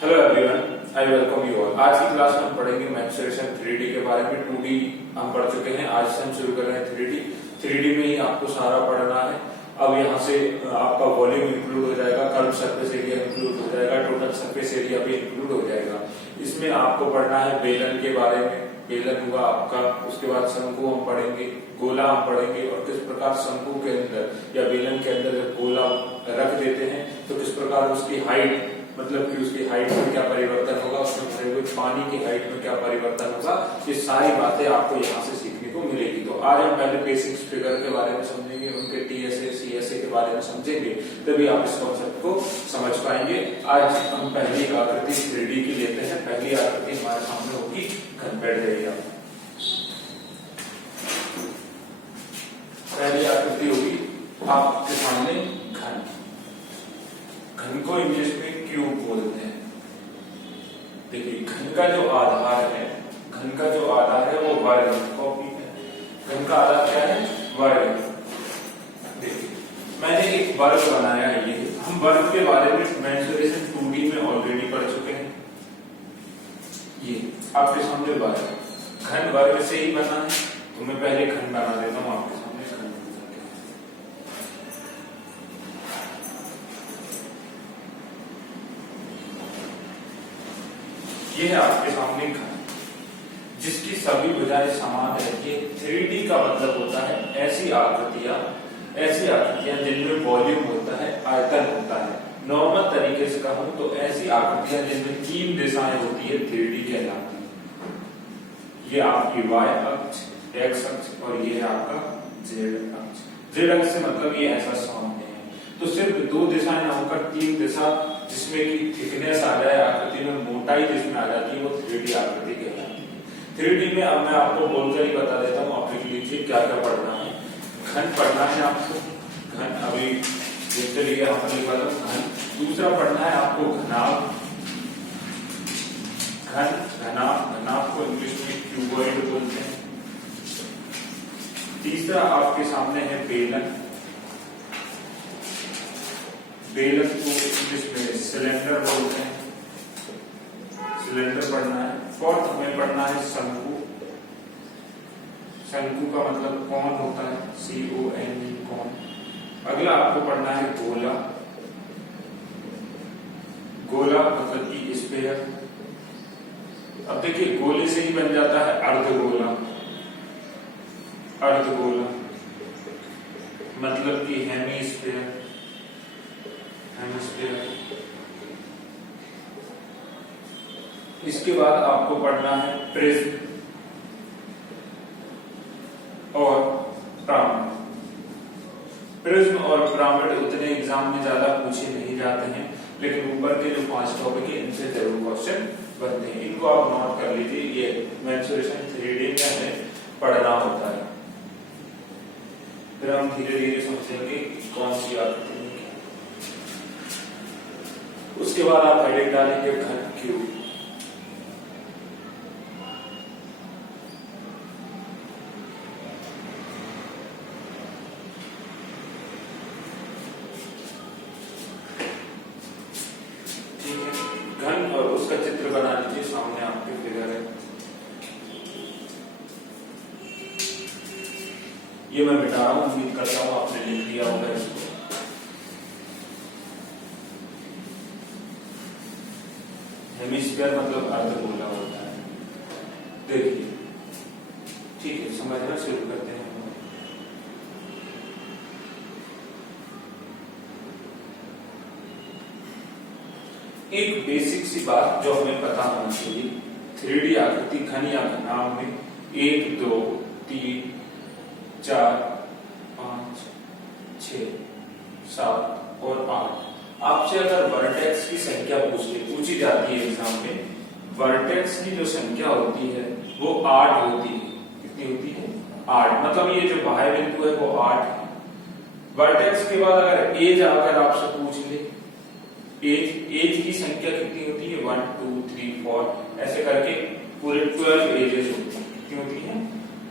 Hello everyone, I welcome you all. आज की class में हम पढ़ेंगे मेंस्ट्रुएशन 3D के बारे में। 2D हम पढ़ चुके हैं, आज से हम शुरू कर रहे हैं 3D। 3D में ही आपको सारा पढ़ना है। अब यहाँ से आपका वॉल्यूम इंक्लूड हो जाएगा, कर्व सरफेस एरिया इंक्लूड हो जाएगा, टोटल सरफेस एरिया भी इंक्लूड हो जाएगा। इसमें आपको पढ़ना है बेलन के बारे में। बेलन हुआ आपका, उसके बाद शंकु हम पढ़ेंगे, गोला हम पढ़ेंगे और किस प्रकार शंकु के अंदर या बेलन के अंदर जब गोला रख देते हैं तो किस प्रकार उसकी हाइट, मतलब कि उसकी हाइट में क्या परिवर्तन होगा, उसमें भरे हुए पानी की हाइट में क्या परिवर्तन होगा, ये सारी बातें आपको यहाँ से सीखने को मिलेगी। तो आज हम पहले बेसिक्स फिगर के बारे में समझेंगे, उनके टीएसए सीएसए के बारे में समझेंगे, तभी आप इस कॉन्सेप्ट को समझ पाएंगे। आज हम पहली आकृति 3D की लेते हैं। पहली आकृति हमारे सामने होगी घनपेड़ एरिया। पहली आकृति होगी आपके सामने घन। घन को इंग्लिश में क्यूब बोलते हैं। देखिए, घन का जो आधार है, घन का जो आधार है वो वर्ग कॉपी है। घन का आधार क्या है? वर्ग। देखिए, मैंने एक वर्ग बनाया है। ये हम वर्ग के बारे में मेंस्ट्रुएशन 2D में ऑलरेडी पढ़ चुके हैं। ये आपके सामने वर्ग, घन वर्ग से ही बना है। तो मैं पहले घन बना देता हूँ आपके सामने। ये है आपके सामने घन, जिसकी सभी भुजाएं समान रहती है। 3D का मतलब होता है ऐसी आकृतियां जिनमें वॉल्यूम होता है, आयतन होता है। नॉर्मल तरीके से कहूं तो ऐसी आकृतियां जिनमें 3 दिशाएं होती है 3D कहलाती है। ये आपकी y अक्ष, x अक्ष और ये है आपका z अक्ष। z अक्ष से मतलब ये ऐसा सामने है। तो सिर्फ 2 दिशाएं ना होकर 3 दिशा, जिसमें की थिकनेस आ जाए, आकृति में मोटाई जिसमें आ जाती है, वो 3D आकृति कहलाती है। 3D में अब मैं आपको बोलकर ही बता देता हूँ, आप लिख लीजिए क्या क्या पढ़ना है। घन पढ़ना है आपको, घन अभी देखते रहिए, यहाँ पर लिखा था घन। दूसरा पढ़ना है आपको घनाभ। घन, घनाभ, घनाभ को इंग्लिश में क्यूबॉइड बोलते हैं। तीसरा आपके सामने है बेलन। बेलन को इंग्लिश में सिलेंडर बोलते हैं। सिलेंडर पढ़ना है। फोर्थ में पढ़ना है शंकु। शंकु का मतलब कौन होता है, CON, कौन। अगला आपको पढ़ना है गोला। गोला मतलब कि स्फीयर। अब देखिए, गोले से ही बन जाता है अर्धगोला। अर्धगोला मतलब कि हेमीस्फीयर। इसके बाद आपको पढ़ना है प्रिज्म और पिरामिड। प्रिज्म और पिरामिड उतने एग्जाम में ज्यादा पूछे नहीं जाते हैं, लेकिन ऊपर के जो 5 टॉपिक है इनसे जरूर क्वेश्चन बनते हैं। इनको आप नोट कर लीजिए। ये मेंस्ट्रुएशन 3D में हमें पढ़ना होता है। फिर हम धीरे धीरे समझेंगे कौन सी आकृति। उसके बाद आप हेडिंग डालेंगे घन क्यूब। ठीक है, घन और उसका चित्र बना लीजिए। सामने आपके फिगर है, ये मैं मिटा रहा हूं, उम्मीद करता हूं आपने लिख लिया होगा इसको। हेमिस्फीयर मतलब अर्धगोला होता है। देखिए, ठीक है, समझना शुरू करते हैं। एक बेसिक सी बात जो हमें पता होनी चाहिए, 3D आकृति घन या घनाभ में 1, 2, 3, 4, 5, 6, 7 और 8। आपसे अगर वर्टेक्स की संख्या पूछी जाती है एग्जाम में, वर्टेक्स की जो संख्या होती है वो 8 होती है। कितनी होती है? 8। मतलब ये जो बाह्य बिंदु है वो 8 है। वर्टेक्स के बाद अगर एज आकर आपसे पूछ ले, एज की संख्या कितनी होती है? 1, 2, 3, 4 ऐसे करके पूरे 12 एजेस होती है। कितनी होती है?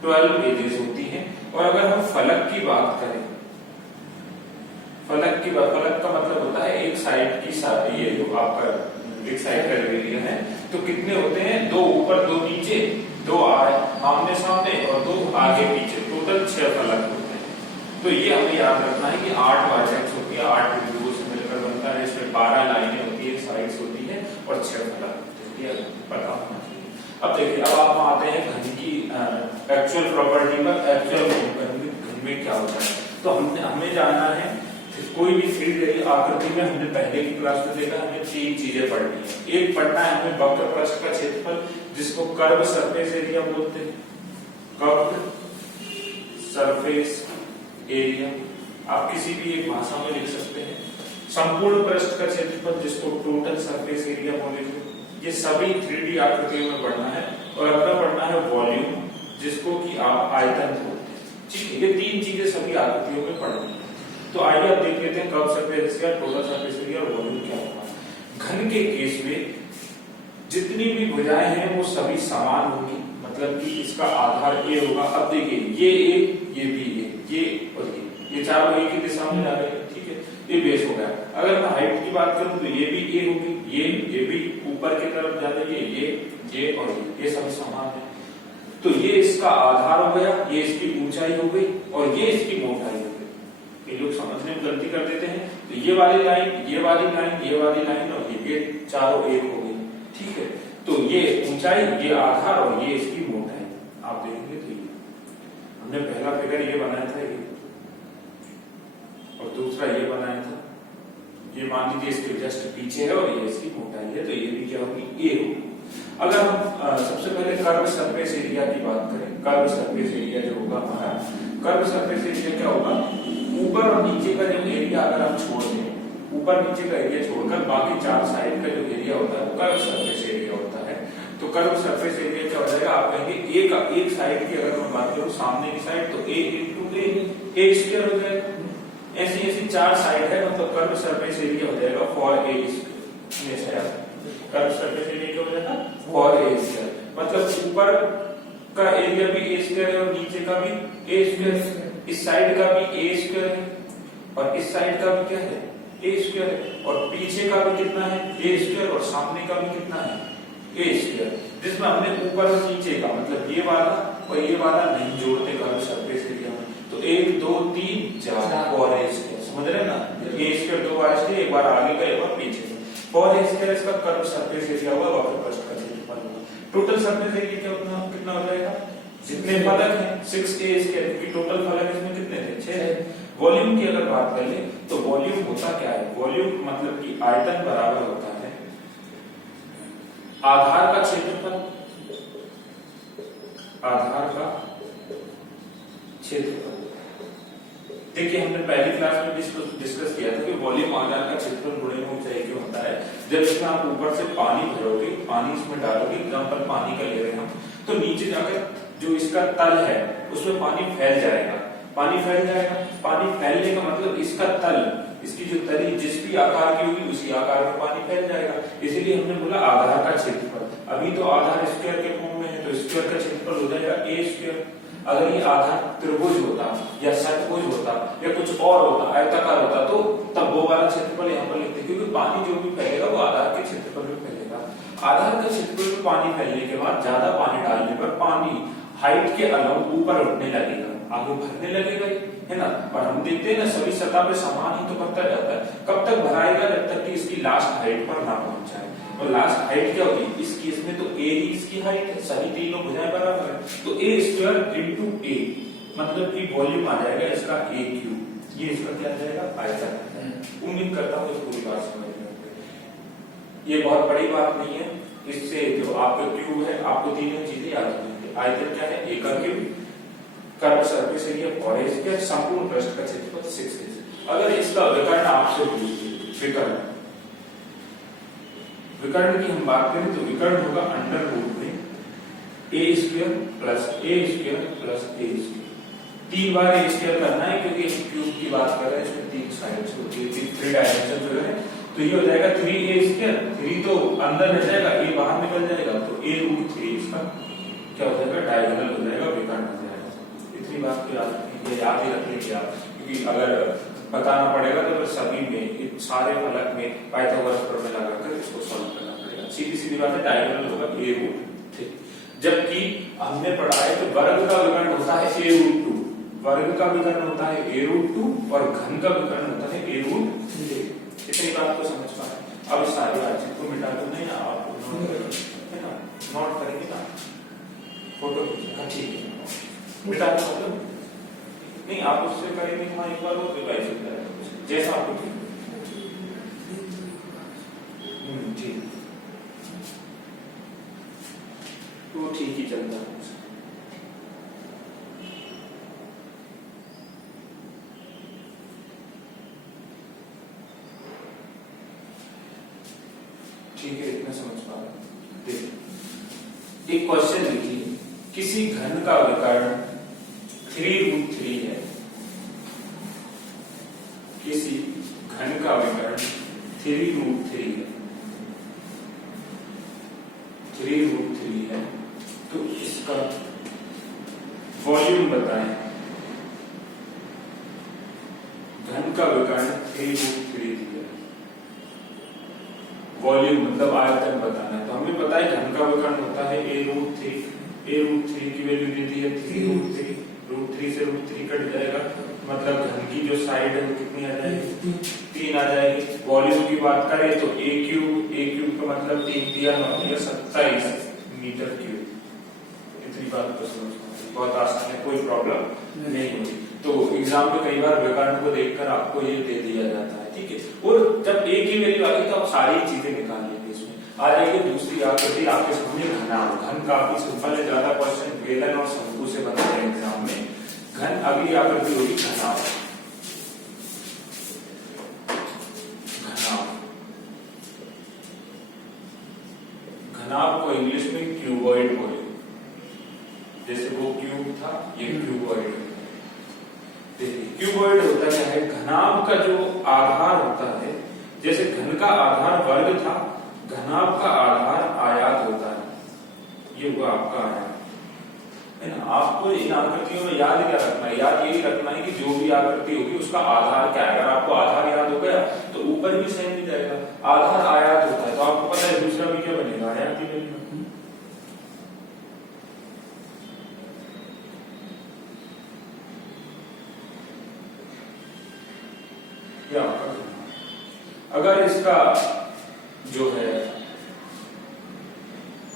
12 एजेस होती है। और अगर हम फलक की बात करें, फलक का मतलब होता है एक साइड की ये जो आपका एक साइड का एरिया है, तो कितने होते हैं, 2 ऊपर 2 नीचे, 2 आमने सामने और 2 आगे पीछे, टोटल 6 फलक होते हैं। तो ये हमें याद रखना है कि 8 वर्टेक्स होती है, 8 बिंदुओं से मिलकर बनता है, इसमें 12 लाइनें होती है, साइड्स होती है और 6 फलक होते हैं, पता होना चाहिए। अब देखिए, अब आप आते हैं घन की एक्चुअल प्रॉपर्टी पर, एक्चुअल घन में क्या होता है। तो हमें जानना है कोई भी थ्री आकृति में, हमने पहले की क्लास में देखा, हमें 3 चीजें पढ़नी है। एक पढ़ना है हमें वक्र पृष्ठ का क्षेत्रफल, जिसको कर्व सरफेस एरिया बोलते हैं, कर्व सरफेस एरिया, आप किसी भी एक भाषा में लिख सकते हैं। संपूर्ण पृष्ठ का क्षेत्रफल, जिसको टोटल सरफेस एरिया बोलेंगे। ये सभी 3D आकृतियों में पढ़ना है। और अगला पढ़ना है वॉल्यूम, जिसको कि आप आयतन बोलते हैं। ठीक है, ये 3 चीजें सभी आकृतियों में पढ़नी है। तो आइए अब देख लेते हैं curve surface area, total surface area और वॉल्यूम क्या होगा। घन के केस में जितनी भी भुजाएं हैं वो सभी समान होंगी, मतलब कि इसका आधार ए होगा। अब देखिए, ये ए, ये भी ए, ये और ये चारों एक ही दिशा में जा रहे हैं। ठीक है, ये बेस हो गया। अगर मैं हाइट की बात करूं तो ये भी ए होगी, ये भी ऊपर की तरफ जा रही है, ये और ये सभी समान है। तो ये इसका आधार हो गया, ये इसकी ऊंचाई हो गई और ये इसकी मोटाई हो गई। ये लोग समझने में गलती कर देते हैं। तो ये वाली लाइन, ये वाली लाइन, ये वाली लाइन और ये चारों एक हो गई। ठीक है, तो ये ऊंचाई, ये आधार और ये इसकी मोटाई। आप देखेंगे तो ये हमने पहला फिगर ये बनाया था, ये और दूसरा ये बनाया था। ये मान लीजिए इसके जस्ट पीछे है और ये इसकी मोटाई है, तो ये भी क्या होगी, ए होगी। अगर हम सबसे पहले कर्व सरफेस एरिया की बात करें, कर्व सरफेस एरिया जो होगा हमारा, कर्व सरफेस एरिया क्या होगा, ऊपर और नीचे का जो एरिया अगर हम छोड़ दें, ऊपर नीचे का एरिया छोड़कर बाकी 4 साइड का जो एरिया होता है वो कर्व सरफेस एरिया होता है। तो कर्व सरफेस एरिया क्या हो जाएगा, आप कहेंगे एक साइड की अगर मैं बात करूं, सामने की साइड, तो ए स्क्वायर हो जाएगा। ऐसी 4 साइड है, मतलब कर्व सरफेस एरिया हो जाएगा for a square. Curve surface area क्या हो जाएगा, फॉर ए स्क्वायर, मतलब ऊपर का एरिया भी ए स्क्वायर है और नीचे का भी ए स्क्वायर है। इस साइड का भी ए स्क्वायर है और इस साइड का भी क्या है, ए स्क्वायर है। और पीछे का भी कितना है, ए स्क्वायर, और सामने का भी कितना है, ए स्क्वायर। जिसमें हमने ऊपर और नीचे का, मतलब ये वाला और ये वाला नहीं जोड़ते कर्व सरफेस एरिया में। तो 1 2 3 4 और ए स्क्वायर, समझ रहे हैं ना, ए स्क्वायर 2 बार, इसलिए एक बार आगे का एक बार पीछे का। फॉर ए स्क्वायर इसका कर्व सरफेस एरिया होगा, वक्र पृष्ठ का क्षेत्रफल होगा। टोटल सरफेस एरिया कितना हो जाएगा, जितने फलक हैं 6a स्क्वायर, क्योंकि टोटल फलक इसमें कितने थे, 6 है। वॉल्यूम की अगर बात कर ले तो वॉल्यूम होता क्या है, वॉल्यूम मतलब कि आयतन बराबर होता है आधार का क्षेत्रफल, आधार का क्षेत्रफल। देखिए, हमने पहली क्लास में डिस्कस किया था कि वॉल्यूम आधार का क्षेत्रफल गुणे में ऊंचाई क्यों होता है। जब इसमें आप ऊपर से पानी भरोगे, पानी इसमें डालोगे, एग्जांपल पानी का ले रहे हैं हम, तो नीचे जाकर जो इसका तल है उसमें पानी फैल जाएगा। पानी फैल जाएगा, पानी फैलने का मतलब इसका तल, इसकी जो तली जिस भी आकार की होगी उसी आकार में पानी फैल जाएगा। इसीलिए हमने बोला आधार का क्षेत्रफल। अभी तो आधार स्क्वायर के फॉर्म में है, तो स्क्वायर का क्षेत्रफल हो जाएगा ए स्क्वायर। अगर ये आधार त्रिभुज होता या षटभुज होता या कुछ और होता, आयताकार होता, तो तब वो वाला क्षेत्रफल यहाँ पर लिखते, क्योंकि पानी जो भी फैलेगा वो आधार के क्षेत्रफल में फैलेगा। आधार के क्षेत्रफल में पानी फैलने के बाद ज्यादा पानी डालने पर पानी हाइट के अलावा ऊपर उठने लगेगा, आगे भरने लगेगा, है ना। और हम देखते हैं ना, सभी सतह पे समान ही तो बढ़ता जाता है। कब तक भराएगा, जब तक कि इसकी लास्ट हाइट पर ना पहुंच जाए। और लास्ट हाइट क्या होगी, इसकी इसमें तो ए ही इसकी हाइट है, सही तीनों भुजाएं बराबर है, तो ए स्क्वायर इंटू ए, मतलब कि वॉल्यूम आ जाएगा इसका ए क्यूब। ये इसका क्या आ जाएगा, आयतन। उम्मीद करता हूँ इस पूरी बात समझ में। ये बहुत बड़ी बात नहीं है, इससे जो आपका क्यूब है, आपको तीनों चीजें याद रखनी है। आयतन क्या है, ए का cube, curve surface area for a square, संपूर्ण पृष्ठ का क्षेत्रफल 6a। अगर इसका विकर्ण आपसे पूछे, विकर्ण की हम बात करें तो विकर्ण होगा अंडर रूट में ए स्क्वायर प्लस ए स्क्वायर प्लस ए स्क्वायर। 3 बार ए स्क्वायर करना है, क्योंकि क्यूब की बात कर रहे हैं, इसमें 3 साइड्स होती है, 3 डायमेंशन जो है। तो ये हो जाएगा 3a स्क्वायर, 3 तो अंदर रह जाएगा, ए बाहर निकल जाएगा, तो a रूट 3 इसका क्या हो जाएगा, डायगोनल हो जाएगा, विकर्ण हो जाएगा। इतनी बात को याद ही रख लीजिए आप, क्योंकि अगर बताना पड़ेगा तो सभी में, सारे फलक में पाइथागोरस प्रमेय लगाकर इसको सॉल्व करना। सीधी सीधी बात है, डायगोनल होगा a रूट 3। जबकि हमने पढ़ा है कि वर्ग का विकर्ण होता है a रूट 2, वर्ग का विकर्ण होता है a रूट 2 और घन का विकर्ण होता है a रूट 3। इतनी बात को समझ पा रहे हैं। अब इस सारी बातचीत को मिटा दो, नहीं ना आप नोट करेंगे ना, फोटो खींचेगा, ठीक है मिटा दो, मतलब नहीं आप उससे करेंगे वहां एक बार वो रिवाइज हो जाएगा जैसा आपको ठीक। तो ठीक ही चलता है। ठीक है, इतना समझ पा रहे हैं। एक क्वेश्चन लिखिए, किसी घन का विकर्ण 3√3 है, किसी घन का विकर्ण 3√3 है, 3√3 है, तो इसका वॉल्यूम बताएं। घन का विकर्ण 3√3 दिया, वॉल्यूम मतलब आयतन बताना है। तो हमें पता है घन का विकर्ण होता है a√3, a√3 की वैल्यू देती है 3√3, √3 से √3 कट जाएगा, मतलब घन की जो साइड है वो कितनी आ जाएगी, 3 आ जाएगी। वॉल्यूम की बात करें तो a क्यूब का मतलब 3 दिया 9 दिया 27 मीटर क्यूब। इतनी बात तो समझ, बहुत आसान है, कोई प्रॉब्लम नहीं होती। तो एग्जाम में कई बार विकर्ण को देखकर आपको ये दे दिया जाता है, ठीक है। और जब a की वैल्यू आ गई तो आप सारी चीजें निकाल लेंगे। इसमें आ जाएगी दूसरी आकृति आपके सामने, घनाभ। घन काफी सिंपल है, ज्यादा क्वेश्चन बेलन और शंकु से बनते हैं एग्जाम में। घन अगली आकृति होगी घनाभ। घनाभ को इंग्लिश में क्यूबॉइड बोले, जैसे वो क्यूब था ये क्यूबॉइड। देखिए क्यूबॉइड होता क्या है, घनाभ का जो आधार होता है, जैसे घन का आधार वर्ग था, घनाभ का आधार आयत होता है। ये हुआ आपका आयत, है ना। आपको इन आकृतियों में याद क्या रखना है, याद यही रखना है कि जो भी आकृति होगी उसका आधार क्या है। अगर आपको आधार याद हो गया तो ऊपर भी सेम ही जाएगा। आधार आयत होता है, तो आपको पता है दूसरा भी क्या बनेगा, आयत ही बनेगा। अगर इसका जो है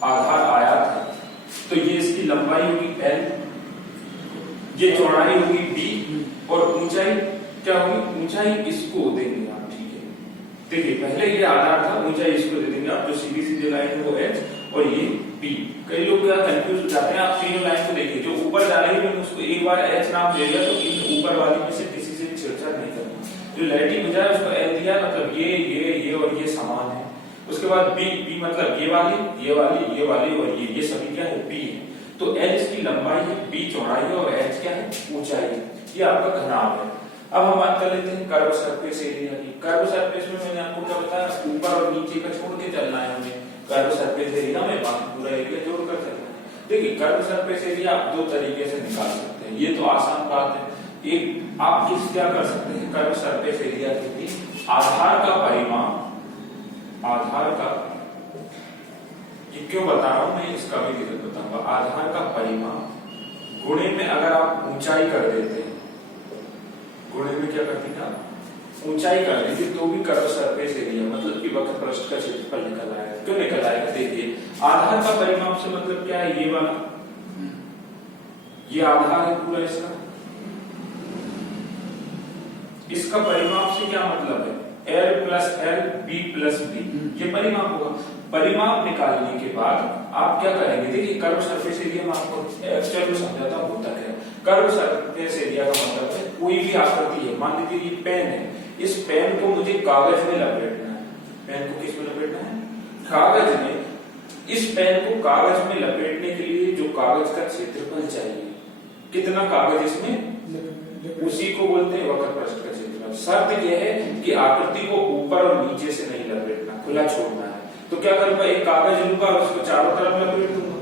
आधार आयत है तो ये इसकी लंबाई होगी l, ये चौड़ाई होगी b और ऊंचाई क्या होगी, ऊंचाई इसको देंगे आप, ठीक है। देखिए पहले ये आधार था, ऊंचाई इसको दे देंगे आप, जो सीधी सीधी लाइन है वो h और ये b। कई लोग क्या कंफ्यूज हो जाते हैं, आप तीनों लाइन को देखिए, जो ऊपर जा रही है मैंने उसको एक बार h नाम दे दिया, तो इन ऊपर वाली में से किसी से छेड़छाड़ नहीं करना। जो लाइटी बजाय उसको l दिया, मतलब ये और ये समान है। उसके बाद b मतलब ये वाली और ये सभी क्या है, b है। तो l इसकी लंबाई है, b चौड़ाई है और h क्या है, ऊंचाई है। ये आपका घनाभ है। अब हम बात कर लेते हैं कर्व सरफेस एरिया की। कर्व सरफेस में मैंने आपको क्या बताया, ऊपर और नीचे का छोड़ के चलना है हमें। कर्व सरफेस एरिया में बाकी पूरा एरिया जोड़कर चलना है। देखिए कर्व सरफेस एरिया आप दो तरीके से निकाल सकते हैं, ये तो आसान बात है। एक आप क्या कर सकते हैं, कर्व सरफेस एरिया के लिए आधार का परिमाण, आधार का, ये क्यों बता रहा हूं मैं, इसका भी दिक्कत बताऊंगा। आधार का परिमाण गुणे में अगर आप ऊंचाई कर देते हैं, गुणे में क्या कर देंगे आप, ऊंचाई कर देंगे, तो भी कर्व सरफेस एरिया मतलब कि वक्र पृष्ठ का क्षेत्रफल निकल आएगा। क्यों निकल आएगा, देखिए आधार का परिमाण से मतलब क्या है, ये वाला, ये आधार है पूरा इसका, इसका परिमाप से क्या मतलब है, L plus L B plus B, ये परिमाप होगा। परिमाप निकालने के बाद आप क्या करेंगे, देखिए कर्व सरफेस एरिया में आपको चलो समझाता हूं होता क्या है। कर्व सरफेस एरिया का मतलब है कोई भी आकृति है, मान लीजिए ये पेन है, इस पेन को मुझे कागज में लपेटना है। पेन को किस में लपेटना है, कागज में। इस पेन को कागज में लपेटने के लिए जो कागज का क्षेत्रफल चाहिए, कितना कागज इसमें, उसी को बोलते हैं वक्र पृष्ठ का क्षेत्रफल। शर्त यह है कि आकृति को ऊपर और नीचे से नहीं लपेटना, खुला छोड़ना है। तो क्या करूंगा, एक कागज लूंगा और उसको चारों तरफ लपेट दूंगा,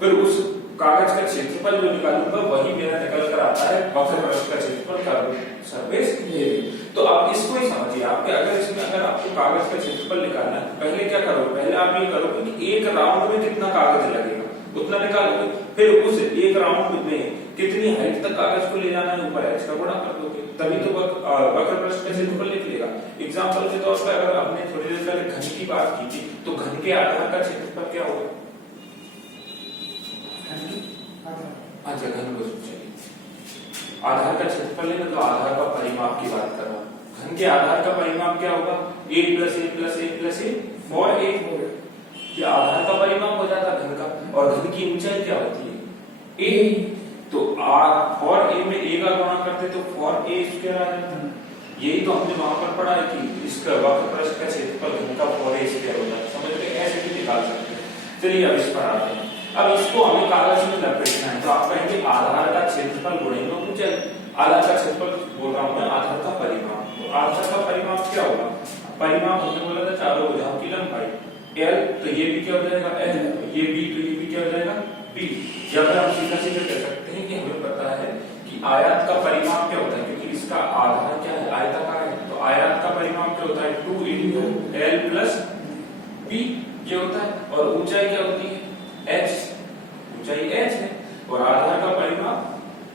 फिर उस कागज का क्षेत्रफल जो निकालूंगा वही मेरा निकल कर आता है वक्र पृष्ठ का क्षेत्रफल, कर्व सरफेस एरिया। तो आप इसको ही समझिए, आपके अगर इसमें अगर आपको कागज का क्षेत्रफल निकालना है, पहले क्या करो, पहले आप ये करोगे कि एक राउंड में कितना कागज लगेगा उतना निकालोगे, फिर उस एक राउंड में कितनी हाइट तक कागज को ले जाना है ऊपर h का गुणा कर दोगे, तभी तो वक्र पृष्ठ का क्षेत्रफल लिख लेगा। एग्जांपल के तौर पर अगर आपने थोड़ी देर पहले घन की बात की थी तो घन के आधार का क्षेत्रफल क्या होगा? अच्छा घन को चाहिए आधार का क्षेत्रफल लेना तो आधार का परिमाप की बात कर रहा हूं। घन के आधार का परिमाप क्या होगा? a plus A plus A plus A for a ये आधार का परिमाप हो जाता घन का, और घन की ऊंचाई क्या होती है? a। तो फॉर ए में a का गुणा करते तो फॉर ए स्क्वायर आ जाता है। यही तो हमने वहां पर पढ़ा है कि इसका वक्र पृष्ठ का क्षेत्रफल घन का फॉर ए स्क्वायर होता है। समझ रहे? ऐसे भी निकाल सकते हैं। चलिए अब इस पर आते हैं। अब इसको हमें कागज में लपेटना है तो आप कहेंगे आधार का क्षेत्रफल गुणेगा ऊंचाई। आधार का क्षेत्रफल बोल रहा हूं मैं, आधार का परिमाप। तो आधार का परिमाप क्या होगा? परिमाप हमने बोला था चारों भुजाओं की लंबाई l, तो ये भी क्या हो जाएगा l, ये b, तो ये भी क्या हो जाएगा b। या फिर हम सीधा सीधा कह सकते हैं कि हमें पता है कि आयत का परिमाप क्या होता है, क्योंकि इसका आधार क्या है? आयताकार है। तो आयत का परिमाप क्या होता है? 2 into l plus b ये होता है। और ऊंचाई क्या होती है? h, ऊंचाई h है। और आधार का परिमाप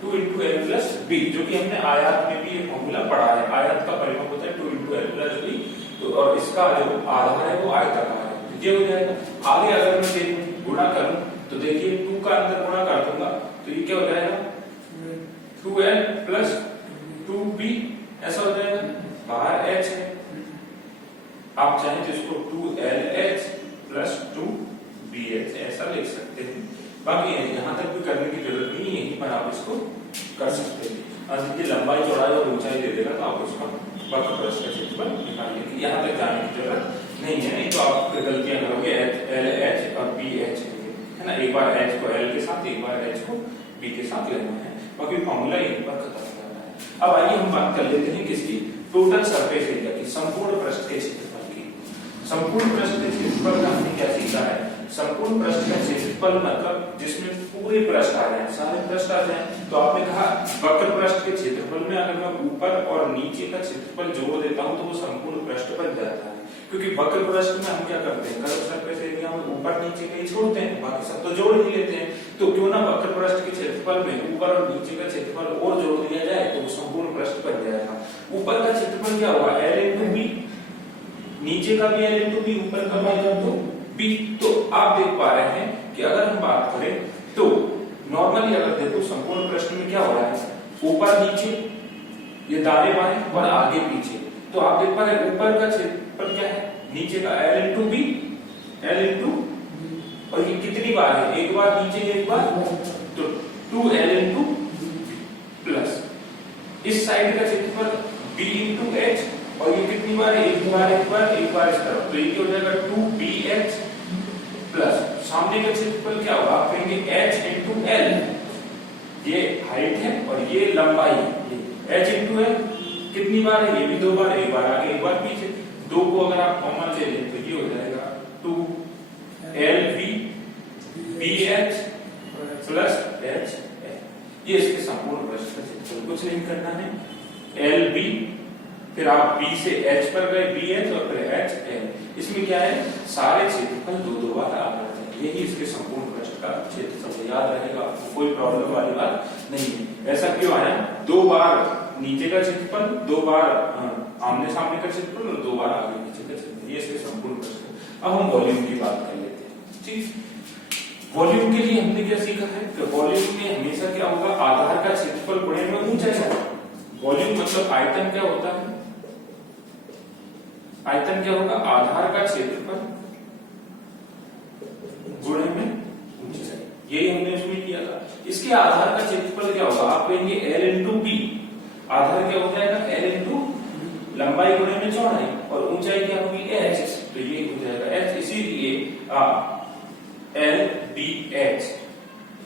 2 into l plus b, जो कि हमने आयत में भी ये फॉर्मूला पढ़ा है। आयत का परिमाप होता है 2 into l plus b। तो और इसका जो आधार है वो आयताकार है, ये हो जाएगा। आगे अगर मैं देखूं गुणा करूं तो देखिए 2 का अंदर गुणा कर दूंगा तो ये क्या हो जाएगा? 2l plus 2b ऐसा हो जाएगा। बाहर h है, आप चाहें तो इसको 2lh plus 2bh ऐसा लिख सकते हैं। बाकी यहाँ तक भी करने की जरूरत नहीं है, यहीं पर आप इसको कर सकते हैं। देखिए लंबाई चौड़ाई और ऊंचाई दे देगा तो आप उसका वक्र पृष्ठ का क्षेत्रफल निकालिए। यहाँ तक जाने की जरूरत नहीं है, नहीं तो आप गलतियां करोगे एल एच और बी एच है ना। एक बार एच को एल के साथ, एक बार एच को बी के साथ लेना है, बाकी फॉर्मूला यहीं पर खत्म हो जाता है। अब आइए हम बात कर लेते हैं किसकी? टोटल सरफेस एरिया की, संपूर्ण पृष्ठ के क्षेत्रफल की। संपूर्ण पृष्ठ के क्षेत्रफल का हमने क्या सीखा है? संपूर्ण पृष्ठ का क्षेत्रफल मतलब जिसमें पूरे पृष्ठ आ जाए, सारे पृष्ठ आ जाए। तो आपने कहा वक्र पृष्ठ के क्षेत्रफल में अगर मैं ऊपर और नीचे का क्षेत्रफल जोड़ देता हूं तो वो संपूर्ण पृष्ठ बन जाता है। क्योंकि वक्र पृष्ठ में हम क्या करते हैं? कर्व सरफेस एरिया में ऊपर नीचे का ही छोड़ते हैं, बाकी सब तो जोड़ ही लेते हैं। तो क्यों ना वक्र पृष्ठ के क्षेत्रफल में ऊपर और नीचे का क्षेत्रफल और जोड़ दिया जाए तो वो संपूर्ण पृष्ठ बन जाएगा। ऊपर का क्षेत्रफल क्या होगा? l into b, नीचे का भी l into b, ऊपर का भी l into b। तो आप देख पा रहे हैं कि अगर हम बात करें तो नॉर्मली अगर देखो संपूर्ण पृष्ठ में क्या हो रहा है? ऊपर नीचे, ये दाएं बाएं और आगे पीछे। तो आप देख पा रहे हैं ऊपर का क्षेत्रफल क्या है? नीचे का l into b, l into, और ये कितनी बार है? एक बार नीचे एक बार, तो 2l into प्लस इस साइड का क्षेत्रफल b into h, और ये कितनी बार है? एक बार एक बार एक बार इस तरफ, तो ये हो जाएगा 2bh प्लस सामने का क्षेत्रफल क्या होगा? आप कहेंगे h into l, ये हाइट है और ये लंबाई है। h into l कितनी बार है? ये भी 2 बार, एक बार आगे एक बार पीछे। 2 को अगर आप कॉमन ले लें तो ये हो जाएगा 2lb bh प्लस h। ये इसके संपूर्ण पृष्ठ का क्षेत्रफल, कुछ नहीं करना है। lb, फिर आप b से h पर गए, bh और फिर h l। इसमें क्या है? सारे क्षेत्रफल 2 बार आ जाते हैं। यही इसके संपूर्ण पृष्ठ का क्षेत्रफल, याद रहेगा आपको, कोई प्रॉब्लम वाली बात नहीं है। ऐसा क्यों आया? 2 बार नीचे का क्षेत्रफल, 2 बार आमने सामने का क्षेत्रफल और 2 बार आगे पीछे का क्षेत्रफल, ये इसके संपूर्ण पृष्ठ। अब हम वॉल्यूम की बात कर लेते हैं। ठीक, वॉल्यूम के लिए हमने क्या सीखा है? तो वॉल्यूम में हमेशा क्या होगा? आधार का क्षेत्रफल गुणे में ऊंचाई। वॉल्यूम मतलब आयतन क्या होता है? आयतन क्या होगा? आधार का क्षेत्रफल गुणे में ऊंचाई। यही हमने उसमें किया था। इसके आधार का क्षेत्रफल क्या होगा? आप कहेंगे l into b। आधार क्या हो जाएगा? l into लंबाई गुणे में चौड़ाई, और ऊंचाई क्या होगी? h। तो ये हो जाएगा h। इसीलिए lbh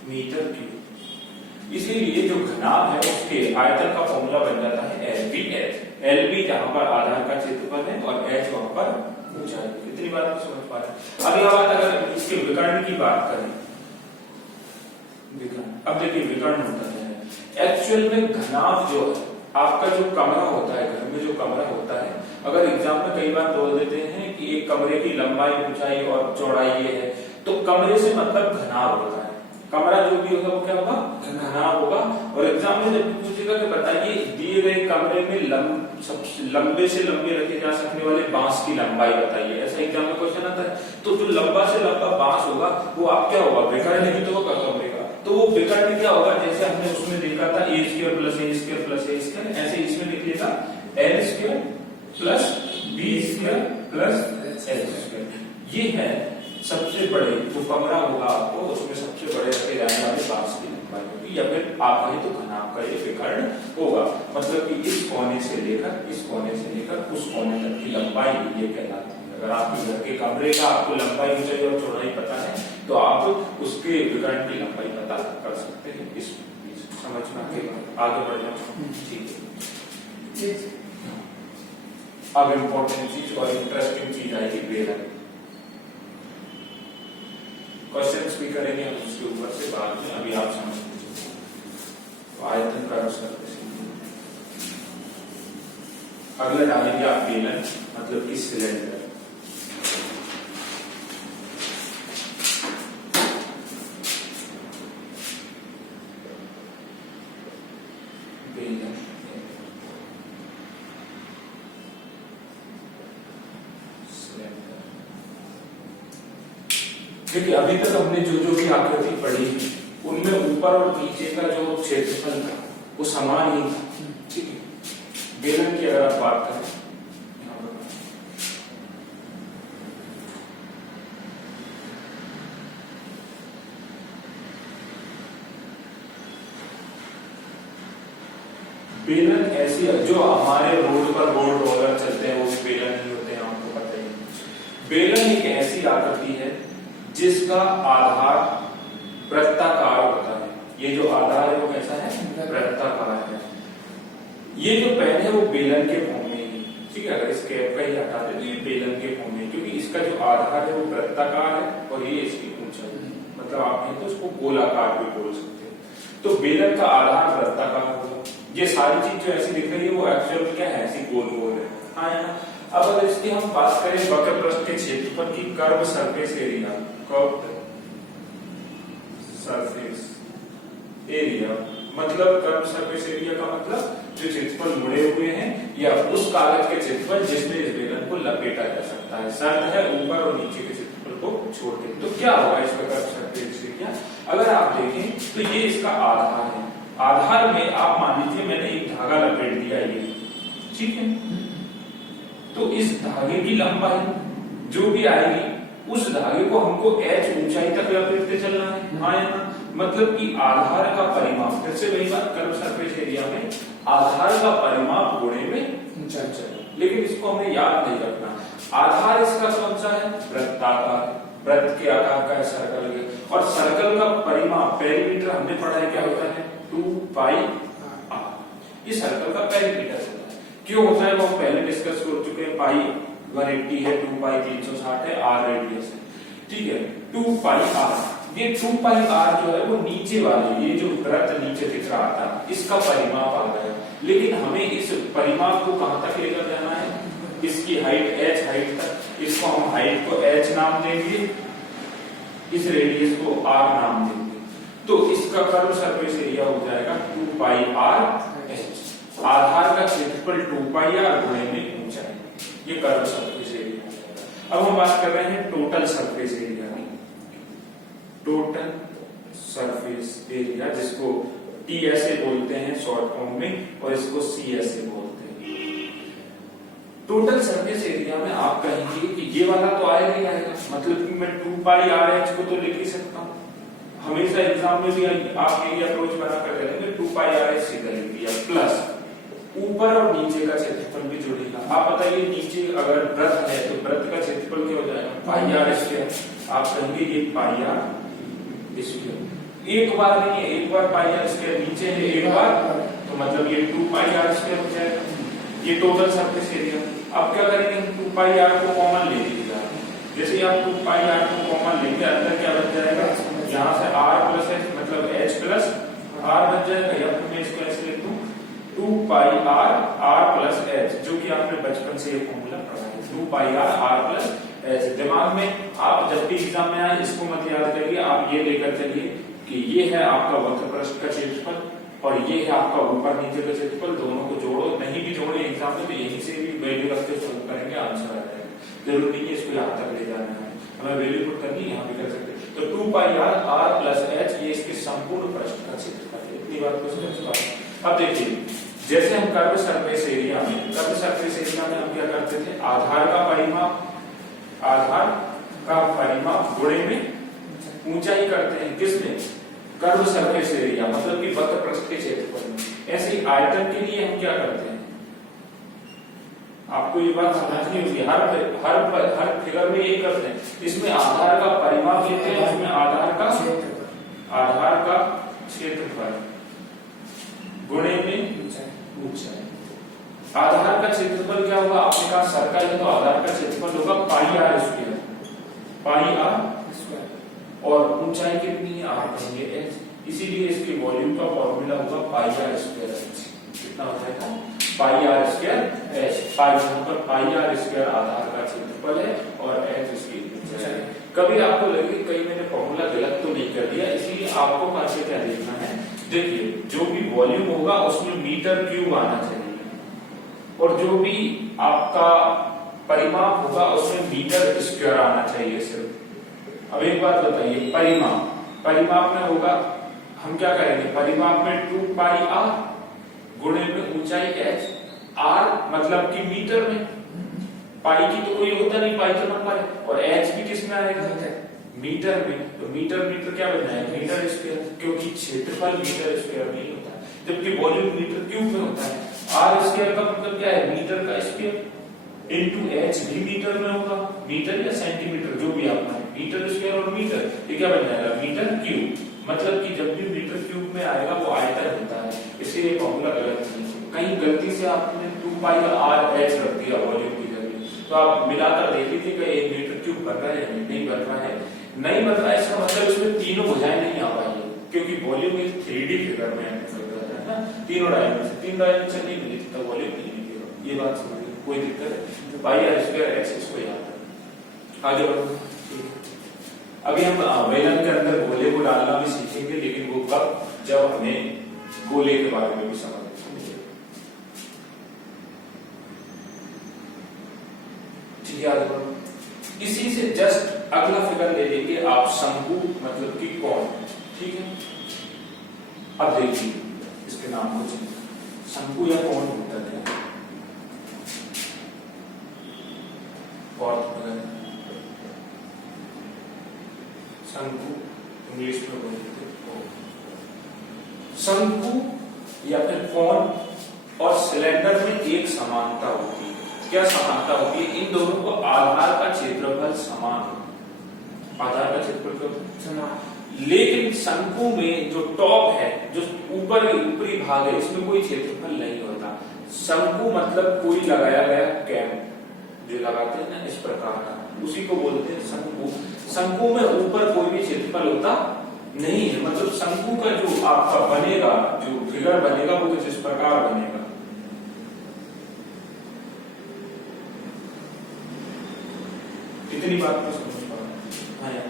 मीटर क्यूब। इसीलिए जो घनाभ है उसके आयतन का फॉर्मूला बन जाता है lbh। lb जहां पर आधार का क्षेत्रफल है और h वहां पर ऊंचाई। कितनी बात को समझ पा रहे हैं? अभी बात अगर इसके विकर्ण की बात करें, विकर्ण, अब देखिए विकर्ण होता है एक्चुअल में घनाभ जो है, आपका जो कमरा होता है, घर में जो कमरा होता है अगर एग्जाम में कई बार बोल देते हैं कि एक कमरे की लंबाई, ऊंचाई और चौड़ाई ये है, तो कमरे से मतलब घनाव होता है। कमरा जो भी होगा वो क्या होगा, घनाव होगा। और एग्जाम में जब पूछेगा कि बताइए दिए गए कमरे में लंबे से लंबे रखे जा सकने वाले बांस की लंबाई बताइए, ऐसा एग्जाम में क्वेश्चन आता है। तो जो लंबा से लंबा बांस होगा वो आप क्या होगा, विकर्ण ही तो होगा कमरे का। तो वो विकर्ण क्या होगा, जैसे हमने उसमें देखा था a square plus a square plus a square, ऐसे इसमें लिख लेगा l square plus b square plus l square. ये है सबसे बड़े जो कमरा होगा आपको उसमें सबसे बड़े रखे जाने वाले बांस की लंबाई होगी, या फिर आप कहें तो घनाव का ये विकर्ण होगा। मतलब कि इस कोने से लेकर उस कोने तक की लंबाई ये कहलाती है। अगर आपके घर के कमरे का आपको लंबाई, ऊंचाई और चौड़ाई पता है तो आप उसके विकर्ण की लंबाई पता कर सकते हैं। इस समझ में आगे बढ़ जाओ, ठीक है। अब इम्पोर्टेंट चीज और इंटरेस्टिंग चीज आएगी बेलन। क्वेश्चंस भी करेंगे हम उसके ऊपर से बाद में, अभी आप समझ लीजिए। आयतन का सर्फेस। अगला डालेंगे आप बेलन, मतलब कि सिलेंडर। देखिए अभी तक हमने जो जो भी आकृति पढ़ी उनमें ऊपर और नीचे का जो क्षेत्रफल था वो समान ही था, ठीक है। बेलन की अगर आप बात करें, बेलन ऐसी जो हमारे रोड पर रोड रोलर चलते हैं वो बेलन ही होते हैं, आपको पता ही। बेलन एक ऐसी आकृति है जिसका आधार वृत्ताकार होता है। ये जो आधार है वो कैसा है, वृत्ताकार है। ये जो पेन है वो बेलन के फॉर्म में ही, ठीक है। अगर इस कैप का ही हटा दे तो ये बेलन के फॉर्म में, क्योंकि इसका जो आधार है वो वृत्ताकार है और ये इसकी ऊंचाई, मतलब आप कहें तो उसको गोलाकार भी बोल सकते हैं। तो बेलन का आधार वृत्ताकार होगा। ये सारी चीज जो ऐसी दिख रही है वो एक्चुअल में क्या है, ऐसी गोल गोल है, हाँ है ना। अब अगर इसकी हम बात करें वक्र पृष्ठ के क्षेत्रफल की, curve surface area, curved surface area, मतलब कर्व सरफेस एरिया का मतलब जो क्षेत्रफल मुड़े हुए हैं या उस कागज के क्षेत्रफल जिसमें इस बेलन को लपेटा जा सकता है। शर्त है ऊपर और नीचे के क्षेत्रफल को छोड़ के। तो क्या होगा इसका कर्व सरफेस एरिया, अगर आप देखें तो ये इसका आधार है। आधार में आप मान लीजिए मैंने एक धागा लपेट दिया ये, ठीक है। तो इस धागे की लंबाई जो भी आएगी उस धागे को हमको h ऊंचाई तक लपेटते चलना है, हाँ या ना। मतलब कि आधार का परिमाप, फिर से वही बात, कर्व सरफेस एरिया में आधार का परिमाप गुणे में ऊंचाई। लेकिन इसको हमें याद नहीं रखना, आधार इसका कौन सा है, वृत्ताकार, वृत्त के आकार का है सर्कल के। और सर्कल का परिमाप पेरीमीटर हमने पढ़ा है क्या होता है, 2 पाई r। ये सर्कल का पेरीमीटर होता है। क्यों होता है वो हम पहले डिस्कस कर चुके हैं। पाई 180 है, 2 पाई 360 है, r रेडियस है, ठीक है। 2 पाई r, ये 2 पाई r जो है वो नीचे वाले, ये जो वृत्त नीचे दिख रहा था इसका परिमाप आ गया। लेकिन हमें इस परिमाप को कहां तक लेकर जाना है, इसकी हाइट h हाइट तक। इसको हम हाइट को h नाम देंगे, इस रेडियस को r नाम देंगे। तो इसका कर्व सरफेस एरिया हो जाएगा 2 पाई r h। आधार का क्षेत्रफल 2 पाई r गुणे में ऊंचाई, ये कर्व सरफेस एरिया हो जाएगा। अब हम बात कर रहे हैं टोटल सरफेस एरिया की। टोटल सरफेस एरिया जिसको टी ऐसे बोलते हैं शॉर्ट फॉर्म में, और इसको सी ऐसे बोलते हैं। टोटल सरफेस एरिया में आप कहेंगे कि ये वाला तो आएगा ही आएगा, मतलब कि मैं 2 पाई r h को तो लिख ही सकता हूँ। हमेशा एग्जाम में भी आप यही अप्रोच बना कर देंगे, 2 पाई r h सीधा लिख दिया, प्लस ऊपर और नीचे का क्षेत्रफल भी जुड़ेगा। आप बताइए नीचे अगर वृत्त है तो वृत्त का क्षेत्रफल क्या हो जाएगा, पाई r स्क्वायर। आप कहेंगे ये पाई r स्क्वायर, एक बार नहीं है, एक बार पाई r स्क्वायर नीचे है एक बार, तो मतलब ये 2 पाई r स्क्वायर हो जाएगा। ये टोटल सरफेस एरिया। अब क्या करेंगे, 2 पाई r को कॉमन ले लीजिएगा। जैसे ही आप 2 पाई r को कॉमन लेंगे अंदर क्या बच जाएगा, यहाँ से r प्लस h मतलब h प्लस r बच जाएगा। या फिर मैं इसको ऐसे लिख दूं 2 pi are are plus H, जो कि आपने बचपन से ये फॉर्मूला पढ़ा है, 2 pi are are plus H. दिमाग में आप जब भी एग्जाम में आए इसको मत याद करिए, आप ये लेकर चलिए कि ये है आपका वक्र पृष्ठ का क्षेत्रफल और ये है आपका ऊपर नीचे का क्षेत्रफल, दोनों को जोड़ो। नहीं भी जोड़े एग्जाम में तो यहीं से भी वैल्यू रख के सॉल्व करेंगे, आंसर आ जाएगा। जरूरी नहीं है इसको यहाँ तक ले जाना है, हमें वैल्यू पुट करनी है, यहाँ भी कर सकते हैं। तो 2 pi are are plus H ये इसके संपूर्ण पृष्ठ का क्षेत्रफल है। इतनी बात को समझ पाए। अब देखिए जैसे हम कर्व सरफेस एरिया में हम क्या करते थे, आधार का परिमाप गुणे में ऊंचाई करते हैं, किसमें, कर्व सरफेस एरिया मतलब कि वक्र पृष्ठ के क्षेत्रफल में। ऐसे ही आयतन के लिए हम क्या करते हैं, आपको ये बात समझनी होगी, हर फिगर में ये करते हैं। इसमें आधार का परिमाप लेते हैं, उसमें आधार का क्षेत्रफल गुणे में ऊंचाई। आधार का क्षेत्रफल क्या होगा, आपने कहा सर्कल है तो आधार का क्षेत्रफल होगा पाई आर स्क्वायर, और ऊंचाई कितनी है, आर कहेंगे एच। इसीलिए इसके वॉल्यूम का फॉर्मूला होगा पाई आर स्क्वायर एच। कितना हो जाएगा, pi r square H. Pi r square आधार का क्षेत्रफल है और एच इसकी ऊंचाई। कभी आपको लगे कहीं मैंने फॉर्मूला गलत तो नहीं कर दिया, इसीलिए आपको करके क्या देखना है, देखिए जो भी वॉल्यूम होगा उसमें मीटर क्यूब आना चाहिए और जो भी आपका परिमाप होगा उसमें मीटर स्क्वायर आना चाहिए सिर्फ। अब एक बात बताइए, परिमाप में होगा, हम क्या करेंगे, परिमाप में 2 पाई आर गुणे में ऊंचाई एच, आर मतलब कि मीटर में, पाई की तो कोई होता नहीं, पाई तो नंबर है, और एच भी किस में आएगा, मीटर में। तो मीटर क्या बन जाएगा, मीटर स्क्वायर, क्योंकि क्षेत्रफल मीटर स्क्वायर में ही होता है, जबकि वॉल्यूम मीटर क्यूब में होता है। आर स्क्वायर का मतलब क्या है, मीटर का स्क्वायर, इनटू एच भी मीटर में होगा, मीटर या सेंटीमीटर जो भी आप माने, मीटर स्क्वायर और मीटर, ये क्या बन जाएगा, मीटर क्यूब। मतलब कि जब भी मीटर क्यूब में आएगा वो आयतन होता है, इसलिए फॉर्मूला गलत नहीं है। कहीं गलती से आपने 2 पाई आर एच रख दिया वॉल्यूम की जगह, तो आप मिलाकर देख लीजिए कि 1 मीटर क्यूब बन रहा है, नहीं बन रहा है, नहीं बन रहा है, इसका मतलब इसमें तीनों भुजाएं नहीं आ पाएंगी, क्योंकि वॉल्यूम एक 3D फिगर में है ना, तीन डायमेंशन नहीं मिली तो वॉल्यूम नहीं मिलेगा। ये बात समझिए, कोई दिक्कत है, पाई आर स्क्वायर एच इसको याद है। आगे बढ़ो। अभी हम बेलन के अंदर गोले को डालना भी सीखेंगे, लेकिन वो कब, जब हमें गोले के बारे में भी समझ। ठीक है, आगे बढ़ो। इसी से जस्ट अगला फिगर ले लेंगे आप, शंकु मतलब कि कोण। ठीक है, अब देखिए इसके नाम को चलिए, शंकु या कोण होता है, शंकु इंग्लिश में बोलते हैं। शंकु या फिर कोण और सिलेंडर में एक समानता होती है। क्या समानता होती है, इन दोनों को आधार का क्षेत्रफल समान हो, आधार का क्षेत्रफल समान, लेकिन शंकु में जो टॉप है, जो ऊपरी भाग है, इसमें कोई क्षेत्रफल नहीं होता। शंकु मतलब कोई लगाया गया कैप जो लगाते हैं ना, इस प्रकार का, उसी को बोलते हैं शंकु। शंकु में ऊपर कोई भी क्षेत्रफल होता नहीं है, मतलब शंकु का जो आपका बनेगा, जो फिगर बनेगा वो कुछ इस प्रकार बनेगा। इतनी बात को समझ पा रहा है।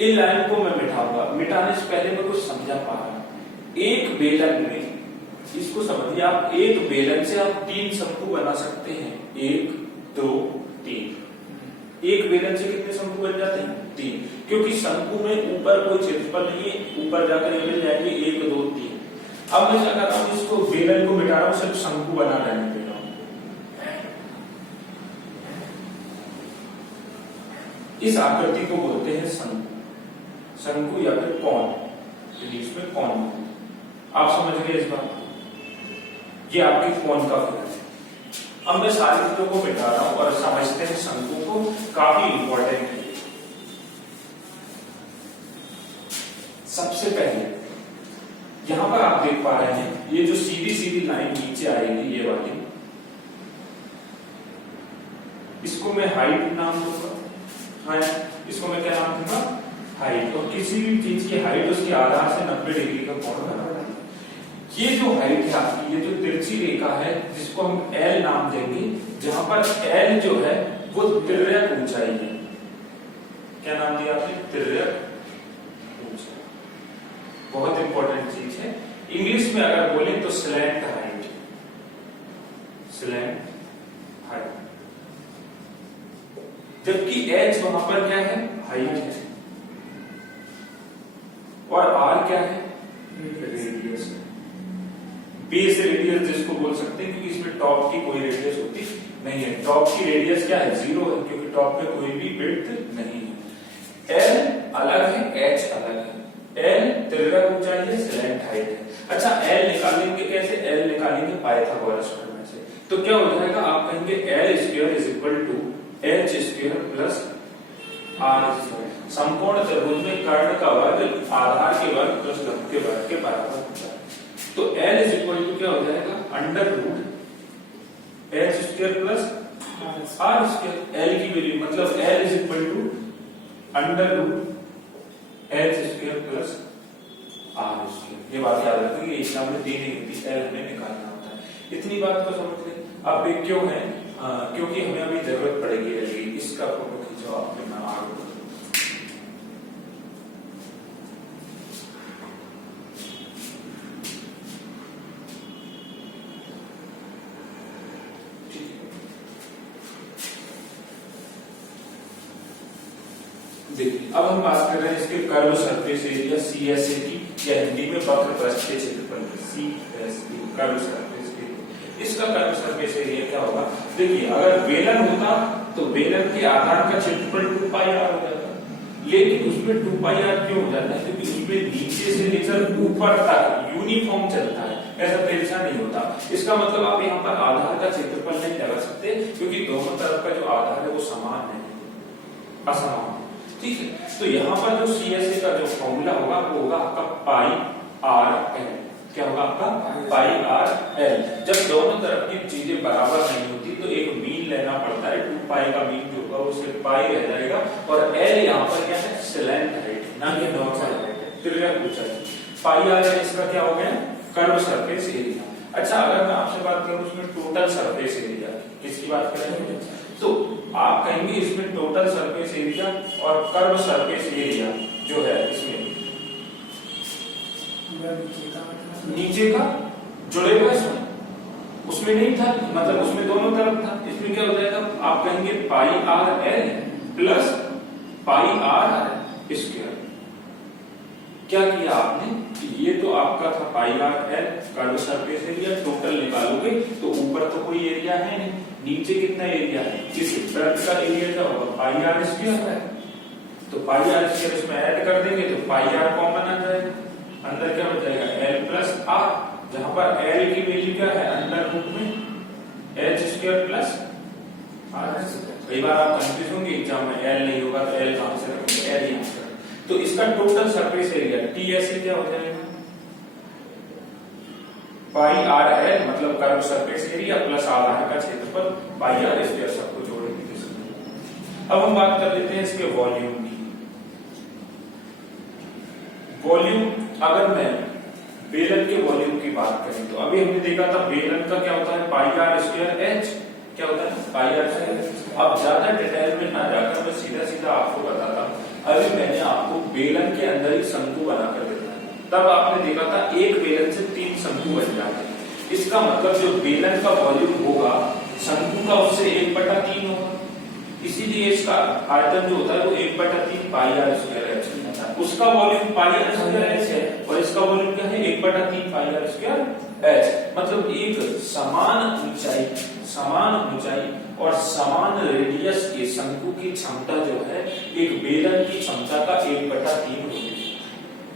इन लाइन को मैं मिटाऊंगा, मिटाने से पहले मैं कुछ समझा पा रहा हूं। एक बेलन में, इसको समझिए आप, एक बेलन से आप 3 शंकु बना सकते हैं, 1 2 3। एक बेलन से कितने शंकु बन जाते हैं, 3, क्योंकि शंकु में ऊपर कोई क्षेत्रफल नहीं है, ऊपर जाकर ये मिल जाएंगे 1 2 3। अब मैं क्या कर रहा हूं, इसको बेलन को मिटा रहा हूं, सिर्फ शंकु बना रहने दे रहा हूं। इस आकृति को बोलते हैं शंकु, शंकु या फिर कोण, इंग्लिश में कोण। आप समझ गए इस बात को, ये आपके कोण का फिगर है। अब मैं सारी चीजों को मिटा रहा हूं और समझते हैं शंकु को, काफी इंपॉर्टेंट है। सबसे पहले यहां पर आप देख पा रहे हैं, ये जो सीधी सीधी लाइन नीचे आएगी, ये वाली, इसको मैं हाइट नाम दूंगा। हाँ, इसको मैं क्या नाम दूंगा, हाइट। और किसी भी चीज की हाइट उसके आधार से 90 डिग्री का कोण बनाना है। ये जो हाइट है आपकी, ये जो तिरछी रेखा है जिसको हम एल नाम देंगे, जहां पर एल जो है वो तिर्यक ऊंचाई है। क्या नाम दिया आपने? तिर्यक ऊंचाई। बहुत इंपॉर्टेंट चीज है। इंग्लिश में अगर बोले तो स्लैंट हाइट, स्लैंट हाइट। जबकि एच वहां पर क्या है? हाइट है। और आर क्या है? रेडियस है। बेस रेडियस जिसको बोल सकते हैं, क्योंकि इसमें टॉप की कोई रेडियस होती नहीं है। टॉप की रेडियस क्या है? 0 है, क्योंकि टॉप में कोई भी विड्थ नहीं है। एल अलग है, एच अलग है। एल तिर्यक ऊंचाई है, स्लैंट हाइट है। अच्छा, एल निकालेंगे कैसे? एल निकालेंगे पाइथागोरस प्रमेय से। तो क्या हो जाएगा? आप कहेंगे l square is equal to h square plus r square. समकोण त्रिभुज में कर्ण का वर्ग आधार के वर्ग प्लस लंब के वर्ग के बराबर होता है। तो L इज इक्वल टू क्या हो जाएगा? Under root h square plus r square. L की वैल्यू मतलब L is equal to under root h square plus r square. ये बात याद रखिए, एग्जाम में दी नहीं होती, L हमें निकालना होता है। इतनी बात को समझ लें। अब ये क्यों है? क्योंकि हमें अभी जरूरत पड़ेगी इसका फोटो खींचो आपने, मैं आगे देखिए। अब हम बात कर रहे हैं इसके कर्व सरफेस एरिया CSA की, या हिंदी में वक्र पृष्ठ के क्षेत्रफल CSA, कर्व सरफेस एरिया। इसका कर्व सरफेस एरिया क्या होगा? देखिए, अगर बेलन होता तो बेलन के आधार का क्षेत्रफल 2 पाई आर हो जाता, लेकिन उसमें 2 पाई आर क्यों हो जाता है? क्योंकि उसमें नीचे से लेकर ऊपर तक यूनिफॉर्म चलता है, ऐसा तिरछा नहीं होता। इसका मतलब आप यहाँ पर आधार का क्षेत्रफल नहीं लगा सकते, क्योंकि दोनों तरफ का जो आधार है वो समान नहीं, असमान। ठीक है, तो यहाँ पर जो CSA का जो फॉर्मूला होगा वो होगा आपका पाई आर एल। क्या होगा आपका? पाई आर एल। जब दोनों तरफ की चीजें बराबर नहीं होती तो एक मीन लेना पड़ता है। 2 पाई का मीन जो होगा उससे पाई रह जाएगा, और एल यहाँ पर क्या है? स्लैंट हाइट, ना कि नॉर्मल हाइट है, तिर्यक ऊंचाई। पाई आर एल इसका क्या हो गया? Curve surface area. अच्छा, अगर मैं आपसे बात करूं उसमें टोटल सरफेस एरिया, किसकी बात करेंगे? तो आप कहेंगे इसमें टोटल सरफेस एरिया और कर्व सरफेस एरिया जो है इसमें नीचे का जुड़े हुए उसमें नहीं था, मतलब उसमें दोनों तरफ था। इसमें क्या हो जाएगा? आप कहेंगे pi r L plus pi r square. क्या किया आपने? ये तो आपका था pi r L curve surface area, total निकालोगे तो ऊपर तो कोई एरिया है नहीं, नीचे कितना एरिया है? इस वृत्त का एरिया क्या होगा? पाई आर स्क्वायर है। तो पाई आर स्क्वायर इसमें ऐड कर देंगे तो पाई आर कॉमन आ जाएगा, अंदर क्या हो जाएगा? एल प्लस आर, जहां पर एल की वैल्यू क्या है? अंडर रूट में h square plus r square. कई बार आप कंफ्यूज होंगे एग्जाम में, एल नहीं होगा तो एल कहां से रखेंगे? एल यहां से। तो इसका टोटल सरफेस एरिया TSA क्या हो जाएगा? पाई आर एल मतलब कर्व सरफेस एरिया प्लस आधार का क्षेत्रफल पाई आर स्क्वायर, सबको जोड़ेंगे। अब हम बात कर लेते हैं इसके वॉल्यूम की। वॉल्यूम, अगर मैं बेलन के वॉल्यूम की बात करें तो अभी हमने देखा था बेलन का क्या होता है? पाई आर स्क्वायर एच। क्या होता है? पाई आर स्क्वायर। अब ज्यादा डिटेल में ना जाकर मैं सीधा सीधा आपको बताता हूं। अभी मैंने आपको बेलन के अंदर ही शंकु बनाकर दिखाया, तब आपने देखा था एक बेलन से 3 शंकु बन जाते हैं। इसका मतलब जो बेलन का वॉल्यूम होगा शंकु का उससे 1/3 होगा। इसीलिए इसका आयतन जो होता है वो 1/3 पाई आर स्क्वायर एच होता है। उसका volume pi r square h है और इसका वॉल्यूम क्या है? 1/3 पाई आर स्क्वायर एच। मतलब एक समान ऊंचाई और समान रेडियस के शंकु की क्षमता जो है एक बेलन की क्षमता का 1/3 होती है।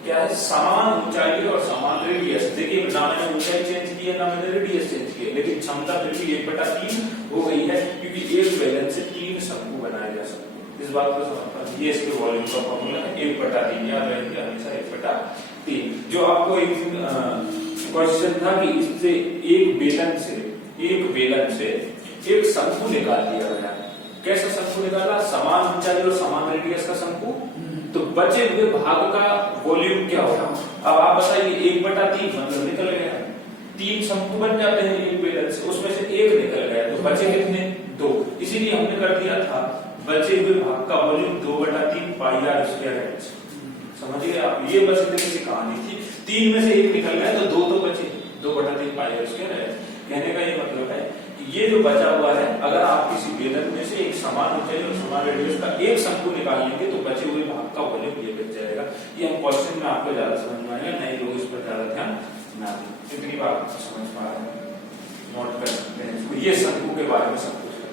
क्या है? समान ऊंचाई और समान रेडियस। देखिए, ना मैंने ऊंचाई चेंज की है ना मैंने रेडियस चेंज की है, लेकिन क्षमता फिर भी 1/3 हो गई है, क्योंकि एक बेलन से 3 शंकु बनाए जा सकते हैं। इस बात को समझना, ये इसके वॉल्यूम का फॉर्मूला है 1/3। याद रखिए हमेशा 1/3। जो आपको एक क्वेश्चन था कि इससे एक बेलन से एक शंकु निकाल दिया गया। कैसा शंकु निकाला? समान ऊंचाई और समान रेडियस का शंकु। तो बचे हुए भाग का वॉल्यूम क्या होगा? अब आप बताइए, 1/3 मतलब निकल गया, 3 शंकु बन जाते हैं एक बेलन से, उसमें से एक निकल गया तो बचे कितने 2। इसीलिए हमने कर दिया था बचे हुए भाग का volume 2/3 pi r square h. समझ गए आप, ये बस इतनी सी कहानी थी। 3 में से एक निकल गया तो 2 तो बचे, 2/3 पाई आर स्क्वायर एच। कहने का ये मतलब है कि ये जो बचा हुआ है, अगर आप किसी बेलन में से एक समान ऊंचाई और समान रेडियस का एक शंकु निकाल लेंगे तो बचे हुए भाग का वॉल्यूम ये बच जाएगा। ये हम क्वेश्चन में आपको ज्यादा समझ में आएगा, नए लोग इस पर ज्यादा ध्यान ना दें। इतनी बात समझ पा रहे हैं, नोट कर सकते हैं इसको। ये शंकु के बारे में सब कुछ है।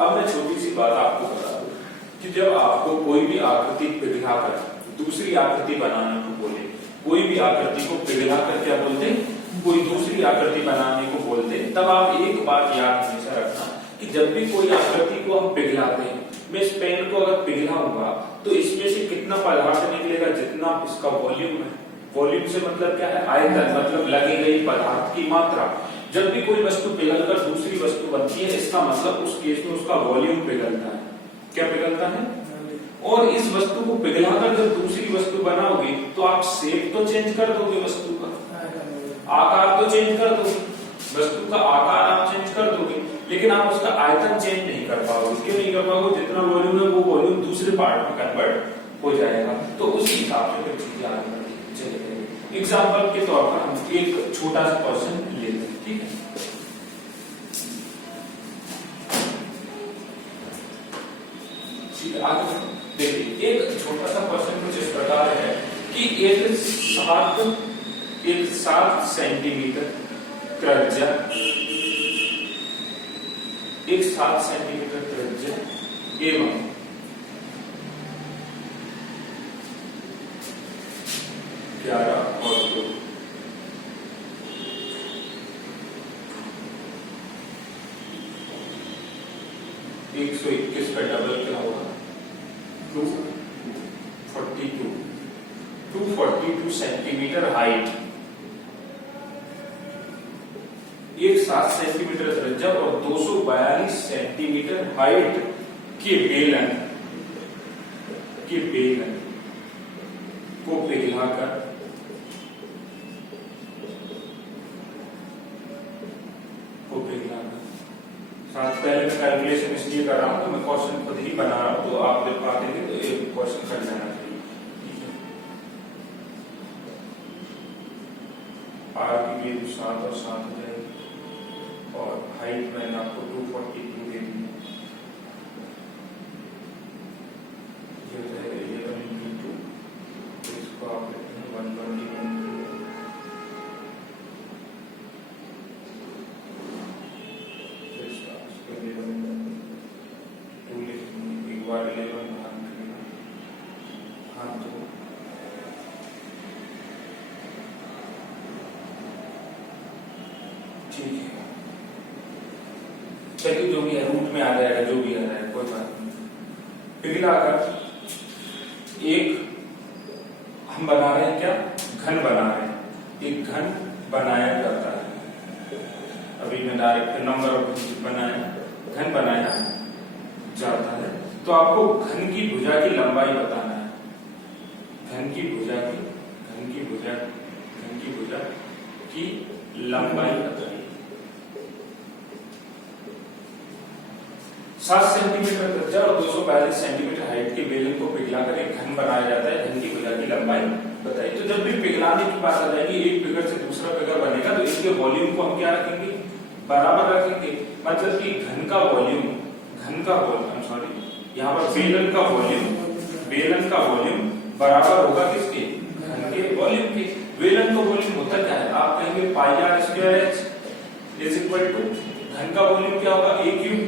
अब मैं छोटी सी बात आपको बता दूं कि जब आपको कोई भी आकृति पिघलाकर दूसरी आकृति बनाने को बोले, कोई भी आकृति को पिघलाकर क्या बोलते हैं, कोई दूसरी आकृति बनाने को बोलते हैं, तब आप एक बात याद हमेशा रखना कि जब भी कोई आकृति को हम पिघलाते हैं, मैं इस पेन को अगर पिघला हुआ तो इसमें से कितना पदार्थ निकलेगा, जितना इसका वॉल्यूम है। वॉल्यूम से मतलब क्या है, आयतन, मतलब लगी गई पदार्थ की मात्रा। जब भी कोई वस्तु पिघलकर दूसरी वस्तु बनती है, इसका मतलब उस केस में उसका वॉल्यूम पिघलता है। क्या पिघलता है? और इस वस्तु को पिघलाकर जब दूसरी वस्तु बनाओगे तो आप शेप तो चेंज कर दोगे, वस्तु का आकार तो चेंज कर दोगे, वस्तु का आकार आप चेंज कर दोगे, लेकिन आप उसका आयतन चेंज नहीं कर पाओगे। क्यों नहीं कर पाओगे? जितना वॉल्यूम है वो वॉल्यूम दूसरे पार्ट में कन्वर्ट हो जाएगा। तो उसी हिसाब से फिर चीजें आगे बढ़ेगी। एग्जाम्पल के तौर पर हम एक छोटा सा क्वेश्चन लेते हैं, ठीक है। आगे देखिए, एक छोटा सा क्वेश्चन कुछ इस प्रकार है कि एक 7 सेंटीमीटर त्रिज्या, एक 7 सेंटीमीटर त्रिज्या एवं 11 और 2 121 का डबल क्या होगा, 242 सेंटीमीटर हाइट, एक 7 सेंटीमीटर त्रिज्या और 242 सेंटीमीटर हाइट के बेलन को पिघलाकर साथ पहले मैं कैलकुलेशन इसलिए कर रहा हूं तो मैं क्वेश्चन खुद ही बना रहा हूं, तो आप जब पाएंगे तो ये क्वेश्चन कर लेना चाहिए। आर की वैल्यू 7 और 7 हो जाएगी और हाइट मैंने आपको 242 दे दी, ये हो जाएगा 11 into 2, तो इसको आप लिखते हैं 121। चलिए जो भी है रूट में आ जाएगा, जो भी आ रहा है कोई बात नहीं। पिघलाकर एक हम बना रहे हैं, क्या घन बना रहे हैं, एक घन बनाया जाता है। अभी मैं डायरेक्ट नंबर ऑफ बनाया, घन बनाया जाता है। तो आपको घन की भुजा की लंबाई बताना है, घन की भुजा की लंबाई बताइए। 7 सेंटीमीटर त्रिज्या और 242 सेंटीमीटर हाइट के बेलन को पिघलाकर एक घन बनाया जाता है, घन की भुजा की लंबाई बताइए। तो जब भी पिघलाने की बात आ जाएगी, एक फिगर से दूसरा फिगर बनेगा तो इसके वॉल्यूम को हम क्या रखेंगे, बराबर रखेंगे। मतलब कि घन का वॉल्यूम यहाँ पर बेलन का वॉल्यूम बराबर होगा किसके, घन के वॉल्यूम के। बेलन का वॉल्यूम होता क्या है, आप कहेंगे pi r square H is equal to, घन का वॉल्यूम क्या होगा, ए क्यूब।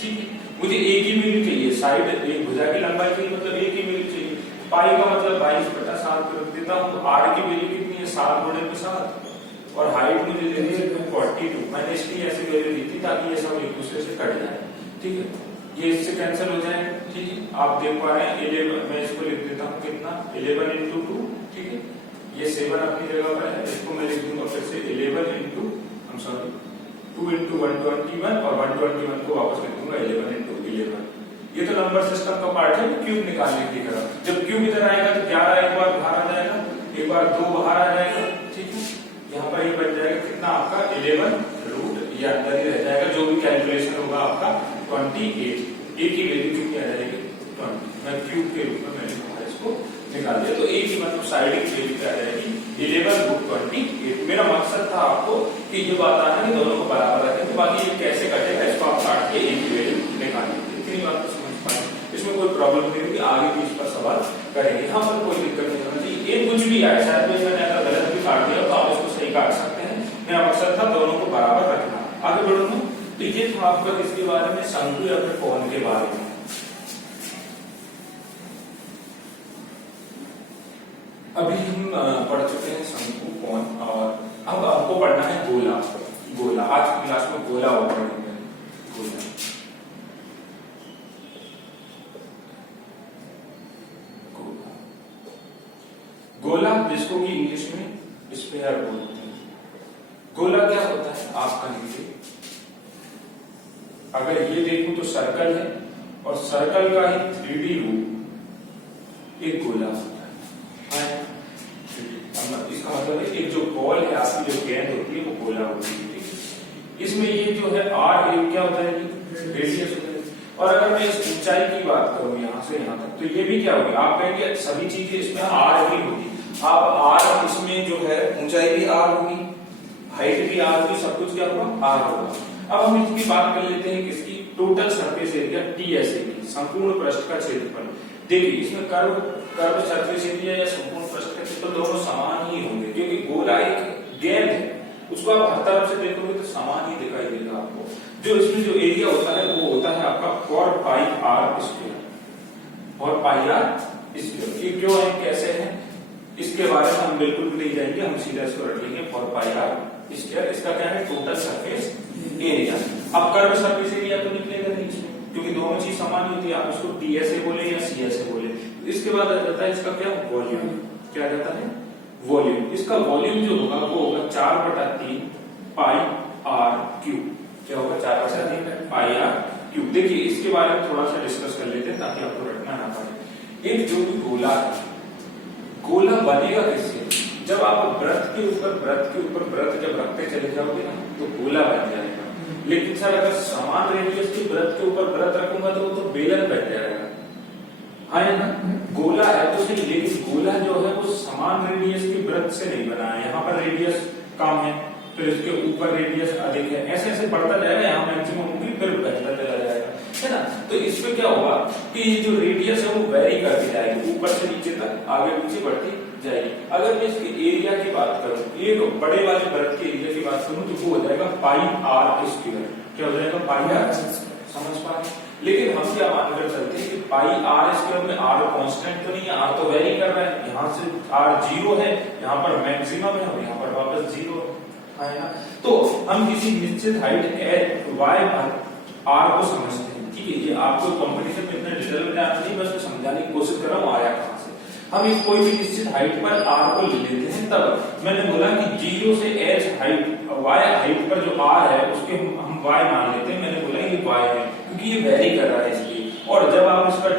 ठीक है, मुझे एक ही वैल्यू चाहिए, साइड एक भुजा की लंबाई चाहिए, मतलब एक ही वैल्यू चाहिए। पाई का मतलब 22/7 रख देता हूं, तो आर की वैल्यू कितनी है, 7 गुणे 7, और हाइट मुझे दे दी है 242। मैंने इसलिए ऐसी वैल्यू दी थी ताकि ये सब एक दूसरे से कट जाए। ठीक है, ये इससे कैंसिल हो जाए। ठीक है, आप देख पा रहे हैं 11, मैं इसको लिख देता हूँ कितना, 11 into 2। ठीक है, ये 7 अपनी जगह पर है, इसको मैं लिख दूंगा फिर से 11 into 2 into 121 और 121 को वापस लिख दूंगा 11 into 11। ये तो नंबर सिस्टम का पार्ट है, क्यूब निकालने की तरह। जब क्यूब इधर आएगा तो 11 एक बार बाहर आ जाएगा, एक बार 2 बाहर आ जाएगा, ठीक है। यहाँ पर ये बच जाएगा कितना आपका 11 रूट, ये अंदर ही रह जाएगा, जो भी कैलकुलेशन होगा आपका 28, एक ही वैल्यू कितनी आ जाएगी 20, मैं क्यूब के रूप में मैंने इसको निकाल दिया, तो एक ही मतलब साइड की वैल्यू क्या आ जाएगी 11 रूट 28। मेरा मकसद था आपको कि ये बात आना कि दोनों को बराबर रखें, तो बाकी ये कैसे कटेगा इसको आप काट के एक ही वैल्यू निकालेंगे। इतनी बात तो समझ पाए, इसमें कोई प्रॉब्लम नहीं होगी, आगे भी इस पर सवाल करेंगे, यहाँ पर कोई दिक्कत नहीं होना चाहिए। ये कुछ भी आए, शायद मैंने अगर गलत भी काट दिया तो आप इसको सही काट सकते हैं, मेरा मकसद था दोनों को बराबर रखना। आगे बढ़ूंगा, तो ये था आपका किसके बारे में, शंकु या फिर कोण के बारे में। अभी हम पढ़ चुके हैं शंकु, कोण, और अब आपको पढ़ना है गोला। गोला आज की क्लास में गोला और पढ़ेंगे। गोला गोला जिसको कि इंग्लिश में स्फीयर बोलते हैं। गोला क्या होता है आप कहेंगे, अगर ये देखूं तो सर्कल है, और सर्कल का ही 3D रूप एक गोला होता है। इसका मतलब है एक जो बॉल है आपकी, जो गेंद होती है वो गोला होती है। इसमें ये जो है आर एक क्या होता है, रेडियस होता है। और अगर मैं इस ऊंचाई की बात करूं यहाँ से यहाँ तक, तो ये भी क्या होगी, आप कहेंगे सभी चीजें इसमें आर ही होगी। आप आर इसमें जो है ऊंचाई भी आर होगी, हाइट भी आर होगी, सब कुछ क्या होगा आर होगा। अब हम इसकी बात कर लेते हैं किसकी, टोटल सरफेस एरिया टीएसए की, संपूर्ण पृष्ठ का क्षेत्रफल। देखिए इसमें कर्व सरफेस एरिया या संपूर्ण पृष्ठ का क्षेत्रफल दोनों समान ही होंगे, क्योंकि गोला एक गेंद है, उसको आप हर तरफ से देखोगे तो समान ही दिखाई देगा आपको। जो इसमें जो एरिया होता है वो होता है आपका 4 पाई आर स्क्वायर, और पाई आर स्क्वायर। ये क्यों है, कैसे है, इसके बारे में हम बिल्कुल भी नहीं जाएंगे, हम सीधा इसको रख लेंगे 4 पाई आर स्क्वायर। इसका क्या है, टोटल सरफेस एरिया। अब कर्व सरफेस एरिया तो निकलेगा नहीं इसमें, क्योंकि दोनों चीज समान होती है, आप उसको टीएसए बोले या सीएसए बोले। इसके बाद आ जाता है इसका क्या, वॉल्यूम। क्या कहता है, वॉल्यूम। इसका वॉल्यूम जो होगा वो होगा 4/3 पाई आर क्यूब। क्या होगा, 4/3 पाई आर क्यूब। देखिए इसके बारे में थोड़ा सा डिस्कस कर लेते हैं ताकि आपको रटना ना पड़े। एक जो भी गोला है, गोला बनेगा किससे, जब आप व्रत के ऊपर व्रत जब रखते चले जाओगे ना तो गोला बन जाएगा। लेकिन सर अगर समान रेडियस के व्रत के ऊपर व्रत रखूंगा तो वो तो बेलन बन जाएगा, है ना। गोला है तो सही, लेकिन गोला जो है वो समान रेडियस के व्रत से नहीं बना है। यहाँ पर रेडियस कम है, फिर इसके ऊपर रेडियस अधिक है, ऐसे ऐसे बढ़ता जाएगा, यहाँ मैक्सिमम होगी फिर बढ़ता चला जाएगा, है ना। तो इसमें क्या होगा कि जो रेडियस है वो वेरी करती जाएगी, ऊपर से नीचे तक, आगे पीछे बढ़ती जाएगी। अगर मैं इसके एरिया की बात करूं, एक बड़े वाले व्रत के एरिया की बात करूं तो वो हो जाएगा पाई आर स्क्वायर। क्या हो जाएगा, पाई आर, समझ पाए। लेकिन हम क्या मानकर चलते हैं कि पाई आर स्क्वायर में आर कांस्टेंट तो नहीं है, आर तो वेरी कर रहा है। यहाँ से आर 0 है, यहाँ पर मैक्सिमम है और यहाँ पर वापस 0 है ना। तो हम किसी निश्चित हाइट वाई पर आर को समझते हैं, ठीक है। ये आपको कंपटीशन में इतना डिटेल में आता नहीं, बस मैं समझाने की कोशिश कर रहा हूँ आया कहाँ से। हम एक कोई भी निश्चित हाइट पर आर को ले लेते हैं, तब मैंने बोला कि 0 से h हाइट, y हाइट पर जो आर है उसके हम y मान लेते हैं। मैंने बोला ये y है क्योंकि ये वेरी कर रहा है इसलिए। और जब आप इसका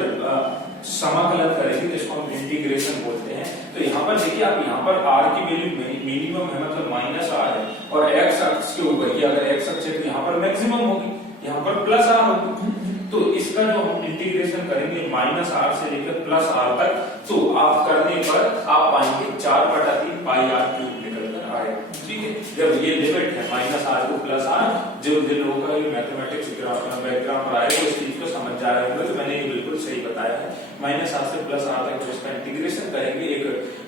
समाकलन करेंगे जिसको हम इंटीग्रेशन बोलते हैं, तो यहाँ पर देखिए आप यहाँ पर r की वैल्यू मिनिमम है, मतलब -r है, और x अक्ष के ऊपर ये अगर x अक्ष है तो यहाँ पर मैक्सिमम होगी, यहाँ पर +r होगी। तो इसका जो हम इंटीग्रेशन करेंगे -r से लेकर +r तक, तो आप करने पर आप पाएंगे 4/3 पाई आर क्यूब निकल कर आएगा, ठीक है। जब ये लिमिट है -r टू +r, जो जिन लोगों का मैथमेटिक्स बैकग्राउंड पर आए वो इस चीज को समझ जा रहे होंगे, तो मैंने ये बिल्कुल सही बताया है। -r से +r तक जो इसका इंटीग्रेशन करेंगे एक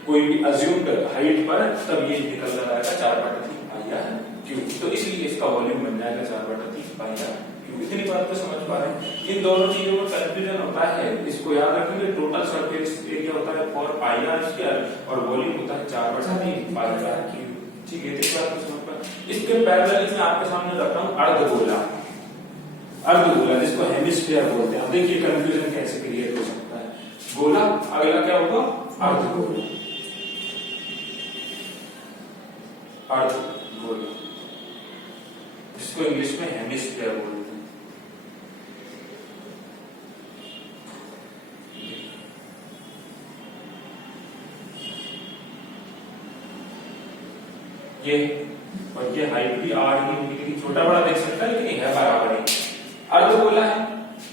कोई भी अज्यूम्ड हाइट पर, तब ये निकल कर आएगा 4/3 पाई आर क्यूब। तो इसलिए इसका वॉल्यूम बन जाएगा 4/3 पाई आर क्यूब। इतनी बात तो समझ पा रहे हैं। इन दोनों चीजों में कंफ्यूजन होता है, इसको याद रखेंगे। टोटल सरफेस एरिया होता है 4 पाई आर स्क्वायर और वॉल्यूम होता है 4/3 पाई आर क्यूब, ठीक है। इतनी बात तो समझ पा। इसके पैरेलल में आपके सामने रख रहा हूं अर्धगोला। अर्धगोला जिसको हेमिस्फीयर बोलते हैं। देखिए कंफ्यूजन कैसे क्रिएट हो सकता है। गोला, अगला क्या होगा, अर्धगोला। अर्धगोला जिसको इंग्लिश में हेमिस्फीयर बोलते हैं। ये, और ये हाइट भी आर ही होगी, लेकिन छोटा बड़ा देख सकता है लेकिन है बराबर ही। अर्धगोला है,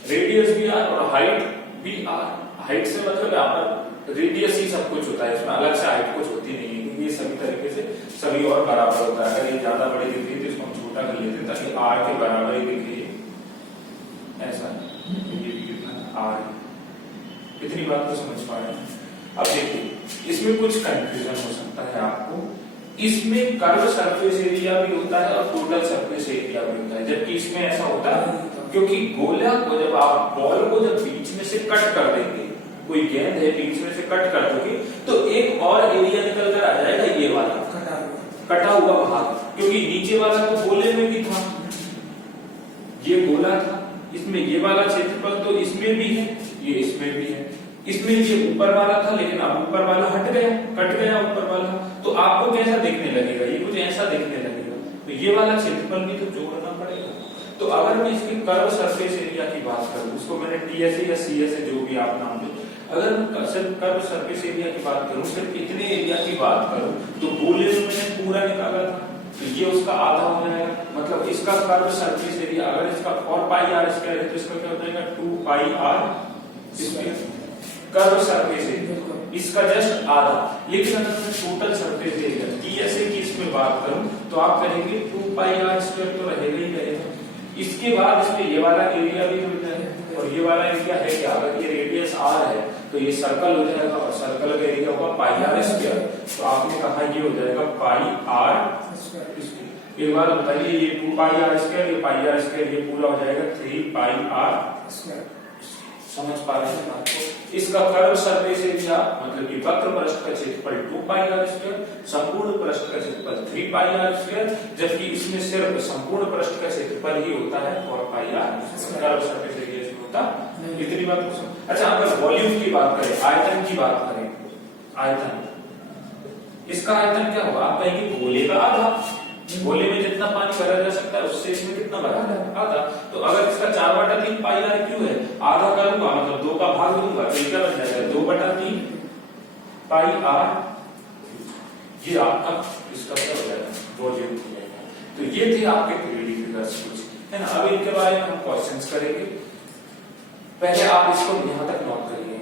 रेडियस भी आर और हाइट भी आर। हाइट से मतलब यहाँ पर रेडियस ही सब कुछ होता है, इसमें अलग से हाइट कुछ होती नहीं है, क्योंकि ये सभी तरीके से सभी और बराबर होता है। अगर ये ज्यादा बड़ी दिख रही है तो इसको हम छोटा कर लेते हैं ताकि आर के बराबर ही दिख रही है, ऐसा। ये भी कितना आर, इतनी बात तो समझ पा रहे हैं। अब देखिए इसमें कुछ कंफ्यूजन हो सकता है आपको, इसमें कर्व सरफेस एरिया भी होता है और टोटल सरफेस एरिया भी होता है, जबकि इसमें ऐसा होता है क्योंकि गोला को जब आप बॉल को जब बीच में से कट कर देंगे, कोई गेंद है बीच में से कट कर दोगे तो एक और एरिया निकल कर आ जाएगा, ये वाला कटा हुआ भाग, क्योंकि नीचे वाला तो गोले में भी था, ये गोला था, इसमें ये वाला क्षेत्रफल तो इसमें भी है, ये इसमें भी है, इसमें ये ऊपर वाला था लेकिन अब ऊपर वाला हट गया, कट गया ऊपर वाला, तो आपको कैसा दिखने लगेगा, ये कुछ ऐसा दिखने लगेगा, तो ये वाला क्षेत्रफल भी तो जोड़ना पड़ेगा। तो अगर मैं इसकी कर्व सरफेस एरिया की बात करूं, उसको मैंने टीएसए या सीएसए जो भी आप नाम दो, अगर मैं कर्व सरफेस एरिया की बात करूं, सिर्फ इतने एरिया की बात करूं, तो गोले में मैंने पूरा निकाला था, तो ये उसका आधा हो जाएगा, मतलब इसका कर्व सरफेस एरिया अगर इसका 4 पाई आर स्क्वायर है तो इसका क्या हो जाएगा 2 pi r square curve surface area, इसका जस्ट आधा। लेकिन अगर मैं टोटल सरफेस एरिया टीएसए की इसमें बात करूं तो आप कहेंगे 2 पाई आर स्क्वायर तो रहेगा ही रहेगा। इसके बाद इसमें ये वाला एरिया भी हो जाएगा, और ये वाला एरिया है क्या, अगर ये रेडियस आर है तो ये सर्कल हो जाएगा, और सर्कल का एरिया होगा पाई आर स्क्वायर, तो आपने कहा ये हो जाएगा पाई आर स्क्वायर। एक बार बताइए, ये 2 पाई आर स्क्वायर, ये पाई आर स्क्वायर, ये पूरा हो जाएगा 3 पाई आर स्क्वायर। समझ पा रहे हैं बात को? इसका कर्व सरफेस एरिया मतलब कि वक्र पृष्ठ का क्षेत्रफल 2 पाई आर स्क्वायर, संपूर्ण पृष्ठ का क्षेत्रफल 3 पाई आर स्क्वायर, जबकि इसमें सिर्फ संपूर्ण पृष्ठ का क्षेत्रफल ही होता है 4 पाई आर, कर्व सरफेस एरिया इसमें होता नहीं। इतनी बात को समझ। अच्छा, अगर वॉल्यूम की बात करें, आयतन की बात करें, आयतन, इसका आयतन क्या होगा, आप कहेंगे गोले का आधा, गोले में जितना पानी भरा जा सकता है उससे इसमें कितना भरा है, आधा। तो अगर इसका 4/3 पाई आर क्यों है, आधा करूंगा मतलब 2 का भाग दूंगा तो क्या बन जाएगा 2/3 पाई आर, ये आपका इसका क्या हो जाएगा वॉल्यूम हो जाएगा। तो ये थे आपके 3D फिगर्स कुछ, है ना। अब इनके बारे में हम क्वेश्चंस करेंगे, पहले आप इसको यहां तक नोट करिए।